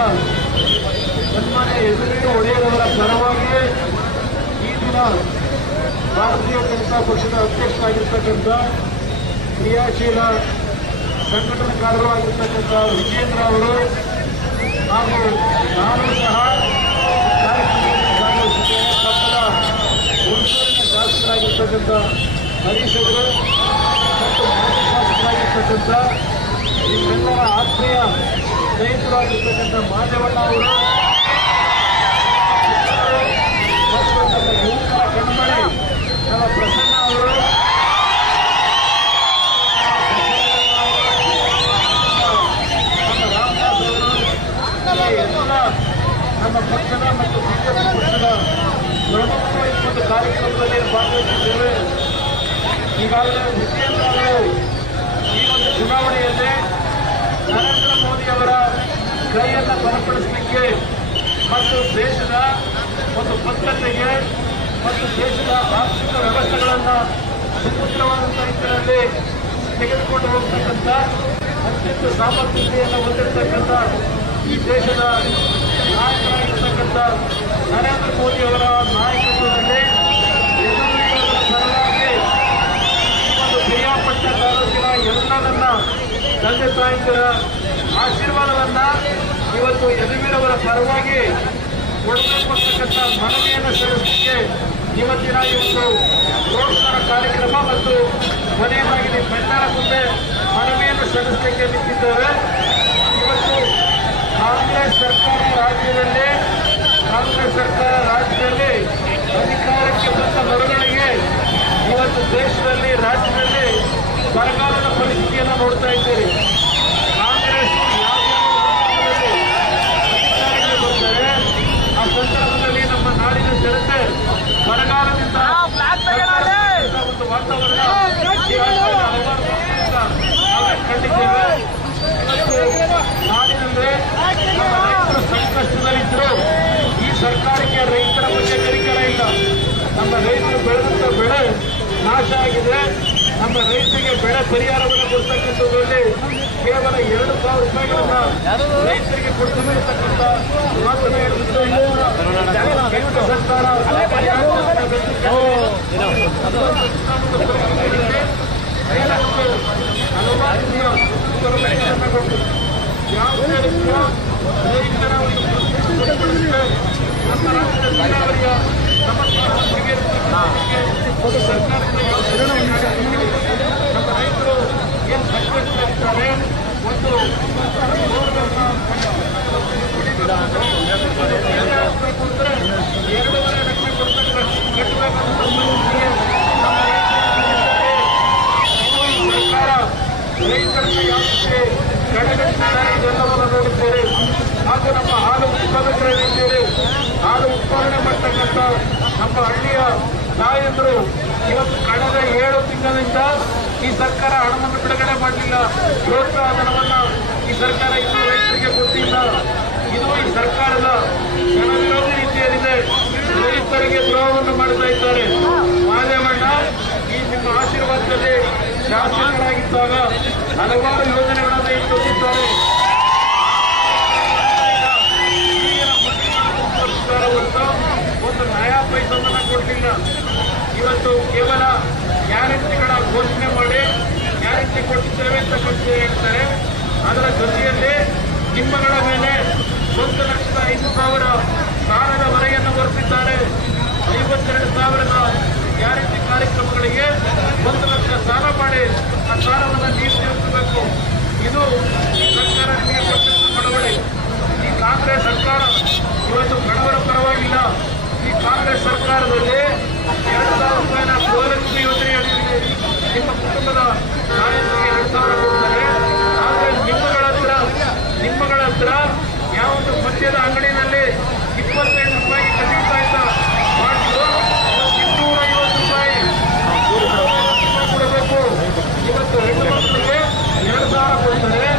ಸನ್ಮಾನ್ಯ ಯದುವೀರ ಒಡೆಯರ್ ಅವರ ಪರವಾಗಿ ಈ ದಿನ ಭಾರತೀಯ ಜನತಾ ಪಕ್ಷದ ಅಧ್ಯಕ್ಷರಾಗಿರ್ತಕ್ಕಂಥ ಕ್ರಿಯಾಶೀಲ ಸಂಘಟನಾಕಾರರು ಆಗಿರ್ತಕ್ಕಂಥ ವಿಜೇಂದ್ರ ಅವರು ಹಾಗೂ ನಾನು ಸಹ ಕಾರ್ಯಕ್ರಮದಲ್ಲಿ ಭಾಗವಹಿಸಿದ್ದೇನೆ. ಪಕ್ಕದ ಹುಣಸೂರಿನ ಶಾಸಕರಾಗಿರ್ತಕ್ಕಂಥ ಹರೀಶ್ ಅವರು ಮತ್ತು ಮಾಜಿ ಶಾಸಕರಾಗಿರ್ತಕ್ಕಂಥ ನಿಮ್ಮೆಲ್ಲರ ಆತ್ಮೀಯ ಸ್ನೇಹಿತರಾಗಿರ್ತಕ್ಕಂಥ ಮಾದೇವಣ್ಣ ಅವರು ಮತ್ತು ನಮ್ಮ ಯುವಕರ ಕಣ್ಮಣಿ ನಮ್ಮ ಪ್ರಸನ್ನ ಅವರು, ನಮ್ಮ ರಾಮದಾಸ್ ಅವರು, ಎಲ್ಲ ನಮ್ಮ ಪಕ್ಷದ ಮತ್ತು ಬಿಜೆಪಿ ಪಕ್ಷದ ಪ್ರಮುಖರು ಈ ಒಂದು ಕಾರ್ಯಕ್ರಮದಲ್ಲಿ ಭಾಗವಹಿಸಿದ್ದೇವೆ. ಈಗಾಗಲೇ ವಿಜೇಂದ್ರ ಅವರು ಈ ಒಂದು ಚುನಾವಣೆಯಲ್ಲಿ ನರೇಂದ್ರ ಮೋದಿ ಅವರ ಕೈಯನ್ನು ಬಲಪಡಿಸಲಿಕ್ಕೆ ಮತ್ತು ದೇಶದ ಒಂದು ಭದ್ರತೆಗೆ ಮತ್ತು ದೇಶದ ಆರ್ಥಿಕ ವ್ಯವಸ್ಥೆಗಳನ್ನು ಸುಸೂತ್ರವಾದಂಥ ರೀತಿಯಲ್ಲಿ ತೆಗೆದುಕೊಂಡು ಹೋಗ್ತಕ್ಕಂಥ ಅತ್ಯಂತ ಸಾಮರ್ಥ್ಯತೆಯನ್ನು ಹೊಂದಿರತಕ್ಕಂಥ ಈ ದೇಶದ ನಾಯಕರಾಗಿರ್ತಕ್ಕಂಥ ನರೇಂದ್ರ ಮೋದಿ ಅವರ ನಾಯಕತ್ವದಲ್ಲಿ ಯದುವೀರರ ಪರವಾಗಿ ಈ ಒಂದು ಪಿರಿಯಾಪಟ್ಟಣ ತಾಲೂಕಿನ ಎಲ್ಲ ನನ್ನ ತಂದೆ ತಾಯಿಗಳ ಆಶೀರ್ವಾದವನ್ನ ಇವತ್ತು ಯದುವೀರವರ ಪರವಾಗಿ ಕೊಡಬೇಕು ಅಂತಕ್ಕಂಥ ಮನವಿಯನ್ನು ಸಲ್ಲಿಸಲಿಕ್ಕೆ ಇವತ್ತಿನ ಈ ಒಂದು ಪ್ರೋತ್ಸಾಹ ಕಾರ್ಯಕ್ರಮ ಮತ್ತು ಕೊನೆಯದಾಗಿ ಬೆಟ್ಟರ ಮುಂದೆ ಮನವಿಯನ್ನು ಸಲ್ಲಿಸಲಿಕ್ಕೆ ನಿಂತಿದ್ದೇವೆ. ಇವತ್ತು ಕಾಂಗ್ರೆಸ್ ಸರ್ಕಾರ ರಾಜ್ಯದಲ್ಲಿ ಅಧಿಕಾರಕ್ಕೆ ಬಂದ ಮರುಗಳಿಗೆ ಇವತ್ತು ದೇಶದಲ್ಲಿ ರಾಜ್ಯದಲ್ಲಿ ಬರಗಾಲದ ಪರಿಸ್ಥಿತಿಯನ್ನು ನೋಡ್ತಾ ಇದ್ದೀರಿ. ಕಾಂಗ್ರೆಸ್ ಅಧಿಕಾರಕ್ಕೆ ಬಂದರೆ ಆ ಸಂದರ್ಭದಲ್ಲಿ ನಮ್ಮ ನಾಡಿನ ಜನತೆ ಬರಗಾಲದಿಂದ ಒಂದು ವಾತಾವರಣ ಹಲವಾರು ಕಂಡಿದ್ದೇವೆ. ನಾಡಿನಲ್ಲಿ ರೈತರು ಸಂಕಷ್ಟದಲ್ಲಿದ್ದರು. ಈ ಸರ್ಕಾರಕ್ಕೆ ರೈತರ ಬಗ್ಗೆ ಕರಿಕರ ಇಲ್ಲ. ನಮ್ಮ ರೈತರು ಬೆಳೆದಂತ ಬೆಳೆ ನಾಶ ಆಗಿದೆ. ನಮ್ಮ ರೈತರಿಗೆ ಬೆಳೆ ಪರಿಹಾರವನ್ನು ಕೊಡ್ತಕ್ಕಂಥದ್ರಲ್ಲಿ ಕೇವಲ 2,000 ರೂಪಾಯಿಗಳನ್ನ ರೈತರಿಗೆ ಕೊಡ್ತಿರ್ತಕ್ಕಂಥ ಮಾತನ್ನು ಕೇಂದ್ರ ಸರ್ಕಾರ ಯಾವುದೇ ರೀತಿಯ ರೈತರ ನಮ್ಮ ರಾಜ್ಯದ ನೀರಾವರಿಯ ಸಮಸ್ಯೆಗಳಿಗೆ ಸರ್ಕಾರದಿಂದ ನಮ್ಮ ರೈತರು ಏನು ಸಂಕಷ್ಟರಾಗಿದ್ದಾರೆ. ಒಂದು 2.5 ಲಕ್ಷ ಕಟ್ಟಬೇಕಂತ ಸರ್ಕಾರ ರೈತರನ್ನು ಯಾವ ರೀತಿ ಕಡೆಗಣಿಸಿದ್ದಾರೆ ಇದೆಲ್ಲವನ್ನು ನೋಡುತ್ತೇವೆ. ಹಾಗೂ ನಮ್ಮ ಹಾಲು ಉತ್ಪಾದಕರೇನಿದ್ದೇವೆ, ಹಾಲು ಉತ್ಪಾದನೆ ಮಾಡತಕ್ಕಂಥ ನಮ್ಮ ಹಳ್ಳಿಯ ತಾಯಂದರು ಇವತ್ತು ಕಳೆದ 7 ತಿಂಗಳಿಂದ ಈ ಸರ್ಕಾರ ಹಣವನ್ನು ಬಿಡುಗಡೆ ಮಾಡಲಿಲ್ಲ. ಪ್ರೋತ್ಸಾಹ ಧನವನ್ನು ಈ ಸರ್ಕಾರ ಇನ್ನೂ ರೈತರಿಗೆ ಕೊಟ್ಟಿಲ್ಲ. ಇದು ಈ ಸರ್ಕಾರದ ಜನವಿರೋಧಿ ರೀತಿಯಲ್ಲಿದೆ. ರೈತರಿಗೆ ದ್ರೋಹವನ್ನು ಮಾಡ್ತಾ ಇದ್ದಾರೆ. ಮಾದೇವಣ್ಣ ಈ ನಿಮ್ಮ ಆಶೀರ್ವಾದದಲ್ಲಿ ಶಾಸಕರಾಗಿದ್ದಾಗ ಹಲವಾರು ಯೋಜನೆಗಳನ್ನು ಇಟ್ಟಿದ್ದಾರೆ. ಒಂದು ನಯಾ ಪೈಸವನ್ನು ಕೊಡಲಿಲ್ಲ. ಇವತ್ತು ಕೇವಲ ಗ್ಯಾರಂಟಿಗಳ ಘೋಷಣೆ ಮಾಡಿ ಗ್ಯಾರಂಟಿ ಕೊಟ್ಟಿದ್ದೇವೆ ಅಂತ ಹೇಳ್ತಾರೆ. ಅದರ ಜೊತೆಯಲ್ಲಿ ನಿಮ್ಮಗಳ ಮೇಲೆ 1,05,000 ಸಾಲದ ಹೊರೆಯನ್ನು ಹೊರಿಸಿದ್ದಾರೆ. 52,000 ಗ್ಯಾರಂಟಿ ಕಾರ್ಯಕ್ರಮಗಳಿಗೆ 1 ಲಕ್ಷ ಸಾಲ ಮಾಡಿ ಆ ಸಾಲವನ್ನು ನೀವು ತೀರಿಸಬೇಕು. ಇದು ಸರ್ಕಾರ ನಿಮಗೆ ಕೊಟ್ಟಂತ ಬಡವಳಿ. ಈ ಕಾಂಗ್ರೆಸ್ ಸರ್ಕಾರ ಇವತ್ತು ಬಡವರ ಪರವಾಗಿಲ್ಲ. ಈ ಕಾಂಗ್ರೆಸ್ ಸರ್ಕಾರದಲ್ಲಿ 2,000 ರೂಪಾಯಿನ ಗೃಹಲಕ್ಷ್ಮಿ ಯೋಜನೆ ಅಡಿಯಲ್ಲಿ ನಿಮ್ಮ ಕುಟುಂಬದ ನಾಯಕರಿಗೆ 2,000 ಕೊಡ್ತಾರೆ. ಆದರೆ ನಿಮ್ಮಗಳ ಹತ್ರ ಯಾವೊಂದು ಮದ್ಯದ ಅಂಗಡಿನಲ್ಲಿ 25 ರೂಪಾಯಿಗೆ ಕಡಿತಾ ಇದ್ದ ಮಾಡಿದ್ರು 250 ರೂಪಾಯಿ ಕೊಡಬೇಕು. ಇವತ್ತು ಹೆಣ್ಣು ಮಕ್ಕಳಿಗೆ 2,000 ಕೊಡ್ತಾರೆ.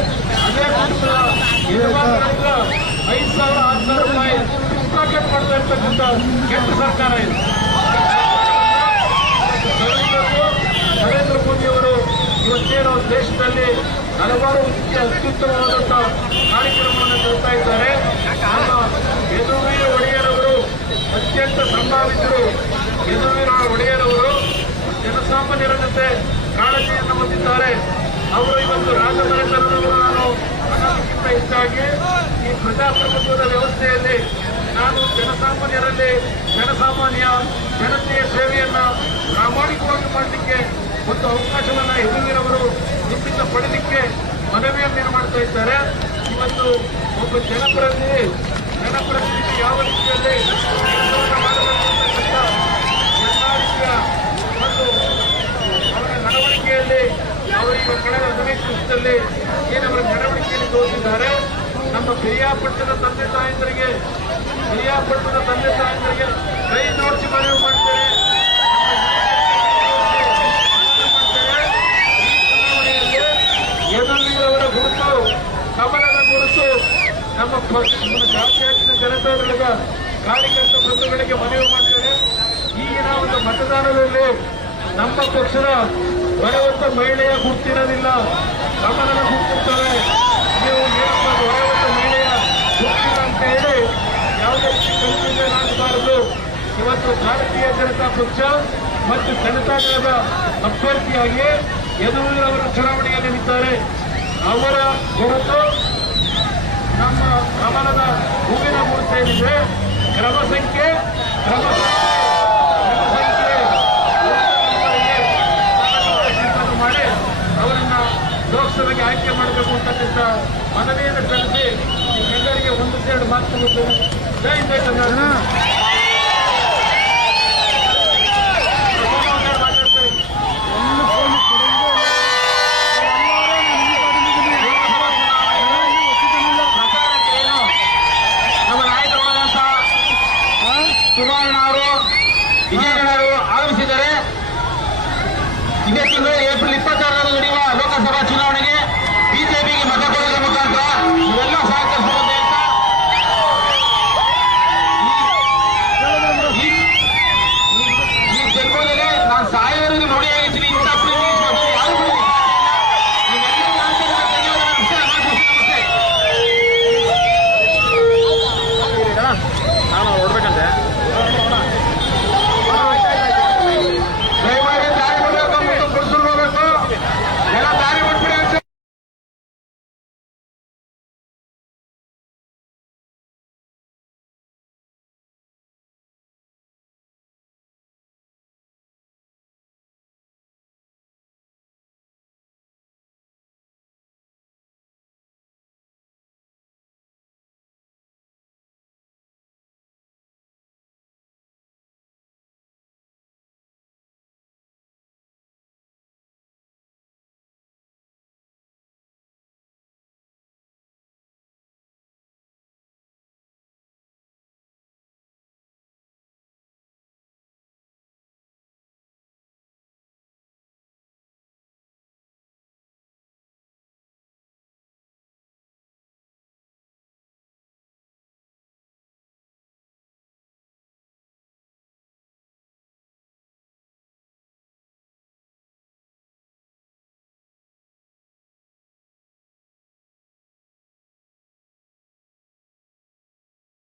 ಅದೇ ಕುಟುಂಬದ ಯಜಮಾನರಿಂದ 5,000, 6,000 ರೂಪಾಯಿ ಪಾಕೆಟ್ ಮಾಡ್ತಾ ಇರ್ತಕ್ಕಂಥ ಕೆಟ್ಟ ಸರ್ಕಾರ ಇದು. ನರೇಂದ್ರ ಮೋದಿ ಅವರು ಇವತ್ತೇನು ದೇಶದಲ್ಲಿ ಹಲವಾರು ಅತ್ಯುತ್ತಮವಾದಂತಹ ಕಾರ್ಯಕ್ರಮವನ್ನು ತರ್ತಾ ಇದ್ದಾರೆ. ನಮ್ಮ ಯದುವೀರ ಒಡೆಯರವರು ಅತ್ಯಂತ ಸಂಭಾವಿತರು. ಯದುವೀರ ಒಡೆಯರವರು ಜನಸಾಮಾನ್ಯರ ಜೊತೆ ಕಾಳಜಿಯನ್ನು ಹೊಂದಿದ್ದಾರೆ. ಅವರು ಇವತ್ತು ರಾಜಮನೆತನದವರು ನಾನು ಅನ್ನೋದಕ್ಕಿಂತ ಹೆಚ್ಚಾಗಿ ಈ ಪ್ರಜಾಪ್ರಭುತ್ವದ ವ್ಯವಸ್ಥೆಯಲ್ಲಿ ನಾನು ಜನತೆಯ ಸೇವೆಯನ್ನ ಪ್ರಾಮಾಣಿಕವಾಗಿ ಮಾಡಲಿಕ್ಕೆ ಒಂದು ಅವಕಾಶವನ್ನ ಯದುವೀರವರು ನಿಮ್ಮಿಂದ ಪಡೆಯಲಿಕ್ಕೆ ಮನವಿಯನ್ನು ಮಾಡ್ತಾ ಇದ್ದಾರೆ. ಇವತ್ತು ಒಬ್ಬ ಜನಪ್ರತಿನಿಧಿ ಯಾವ ರೀತಿಯಲ್ಲಿ ಕೆಲಸವನ್ನು ಮಾಡಬೇಕು ಎಲ್ಲ ರೀತಿಯ ಒಂದು ಅವರ ನಡವಳಿಕೆಯಲ್ಲಿ ಅವರೀಗ ಕಳೆದ ಸಮೇತದಲ್ಲಿ ಏನವರ ನಡವಳಿಕೆಯಲ್ಲಿ ತೋರಿಸಿದ್ದಾರೆ. ನಮ್ಮ ಪಿರಿಯಾಪಟ್ಟಣದ ತಂದೆ ತಾಯಂದರಿಗೆ ಕೈ ಜೋಡಿಸಿ ಮನವಿ ಮಾಡ್ತಾರೆ. ಯದುವೀರವರ ಗುರುತು, ಕಮಲದ ಗುರುತು ನಮ್ಮ ಜಾತ್ಯತೀತ ಜನತಾದಳದ ಕಾರ್ಯಕರ್ತ ಬಂಧುಗಳಿಗೆ ಮನವಿ ಮಾಡ್ತಾರೆ. ಈಗಿನ ಒಂದು ಮತದಾನದಲ್ಲಿ ನಮ್ಮ ಪಕ್ಷದ ಬಲವಂತ ಮಹಿಳೆಯ ಗುರುತಿರೋದಿಲ್ಲ, ಕಮಲದ ಗುರುತಿರ್ತಾರೆ. ನೀವು ಬಲವಂತ ಮಹಿಳೆಯ ಗುರುತಿಲ್ಲ ಅಂತ ಹೇಳಿ ಯಾವುದೇ ರೀತಿ ಕನ್ಫ್ಯೂಷನ್ ಆಗಬಾರದು. ಇವತ್ತು ಭಾರತೀಯ ಜನತಾ ಪಕ್ಷ ಮತ್ತು ಜನತಾದಳದ ಅಭ್ಯರ್ಥಿಯಾಗಿ ಯದುವೀರವರು ಚುನಾವಣೆಯಲ್ಲಿ ನಿಂತಿದ್ದಾರೆ. ಅವರ ಹೊರತು ನಮ್ಮ ಕಮಲದ ಹೂವಿನ ಮೂರ್ತಿ ಏನಿದೆ ಕ್ರಮ ಸಂಖ್ಯೆ ಮಾಡಿ ಅವರನ್ನ ಲೋಕಸಭೆಗೆ ಆಯ್ಕೆ ಮಾಡಬೇಕು ಅಂತಕ್ಕಂಥ ಮನವಿಯನ್ನು ಸಲ್ಲಿಸಿ ಎಲ್ಲರಿಗೆ ಒಂದು ಸೇಡು ಮಾತು ಕೊಡುತ್ತೇನೆ. ಜೈ ಹಿಂದ್ ಕನ್ನಡ. ನಮ್ಮ ನಾಯಕರಾದಂತ ಸುವರ್ಣ ಅವರು ವಿಜಯನಗರ ಆಗಮಿಸಿದ್ದಾರೆ. ಇದೇ ತಿಂಗಳು ಏಪ್ರಿಲ್ 20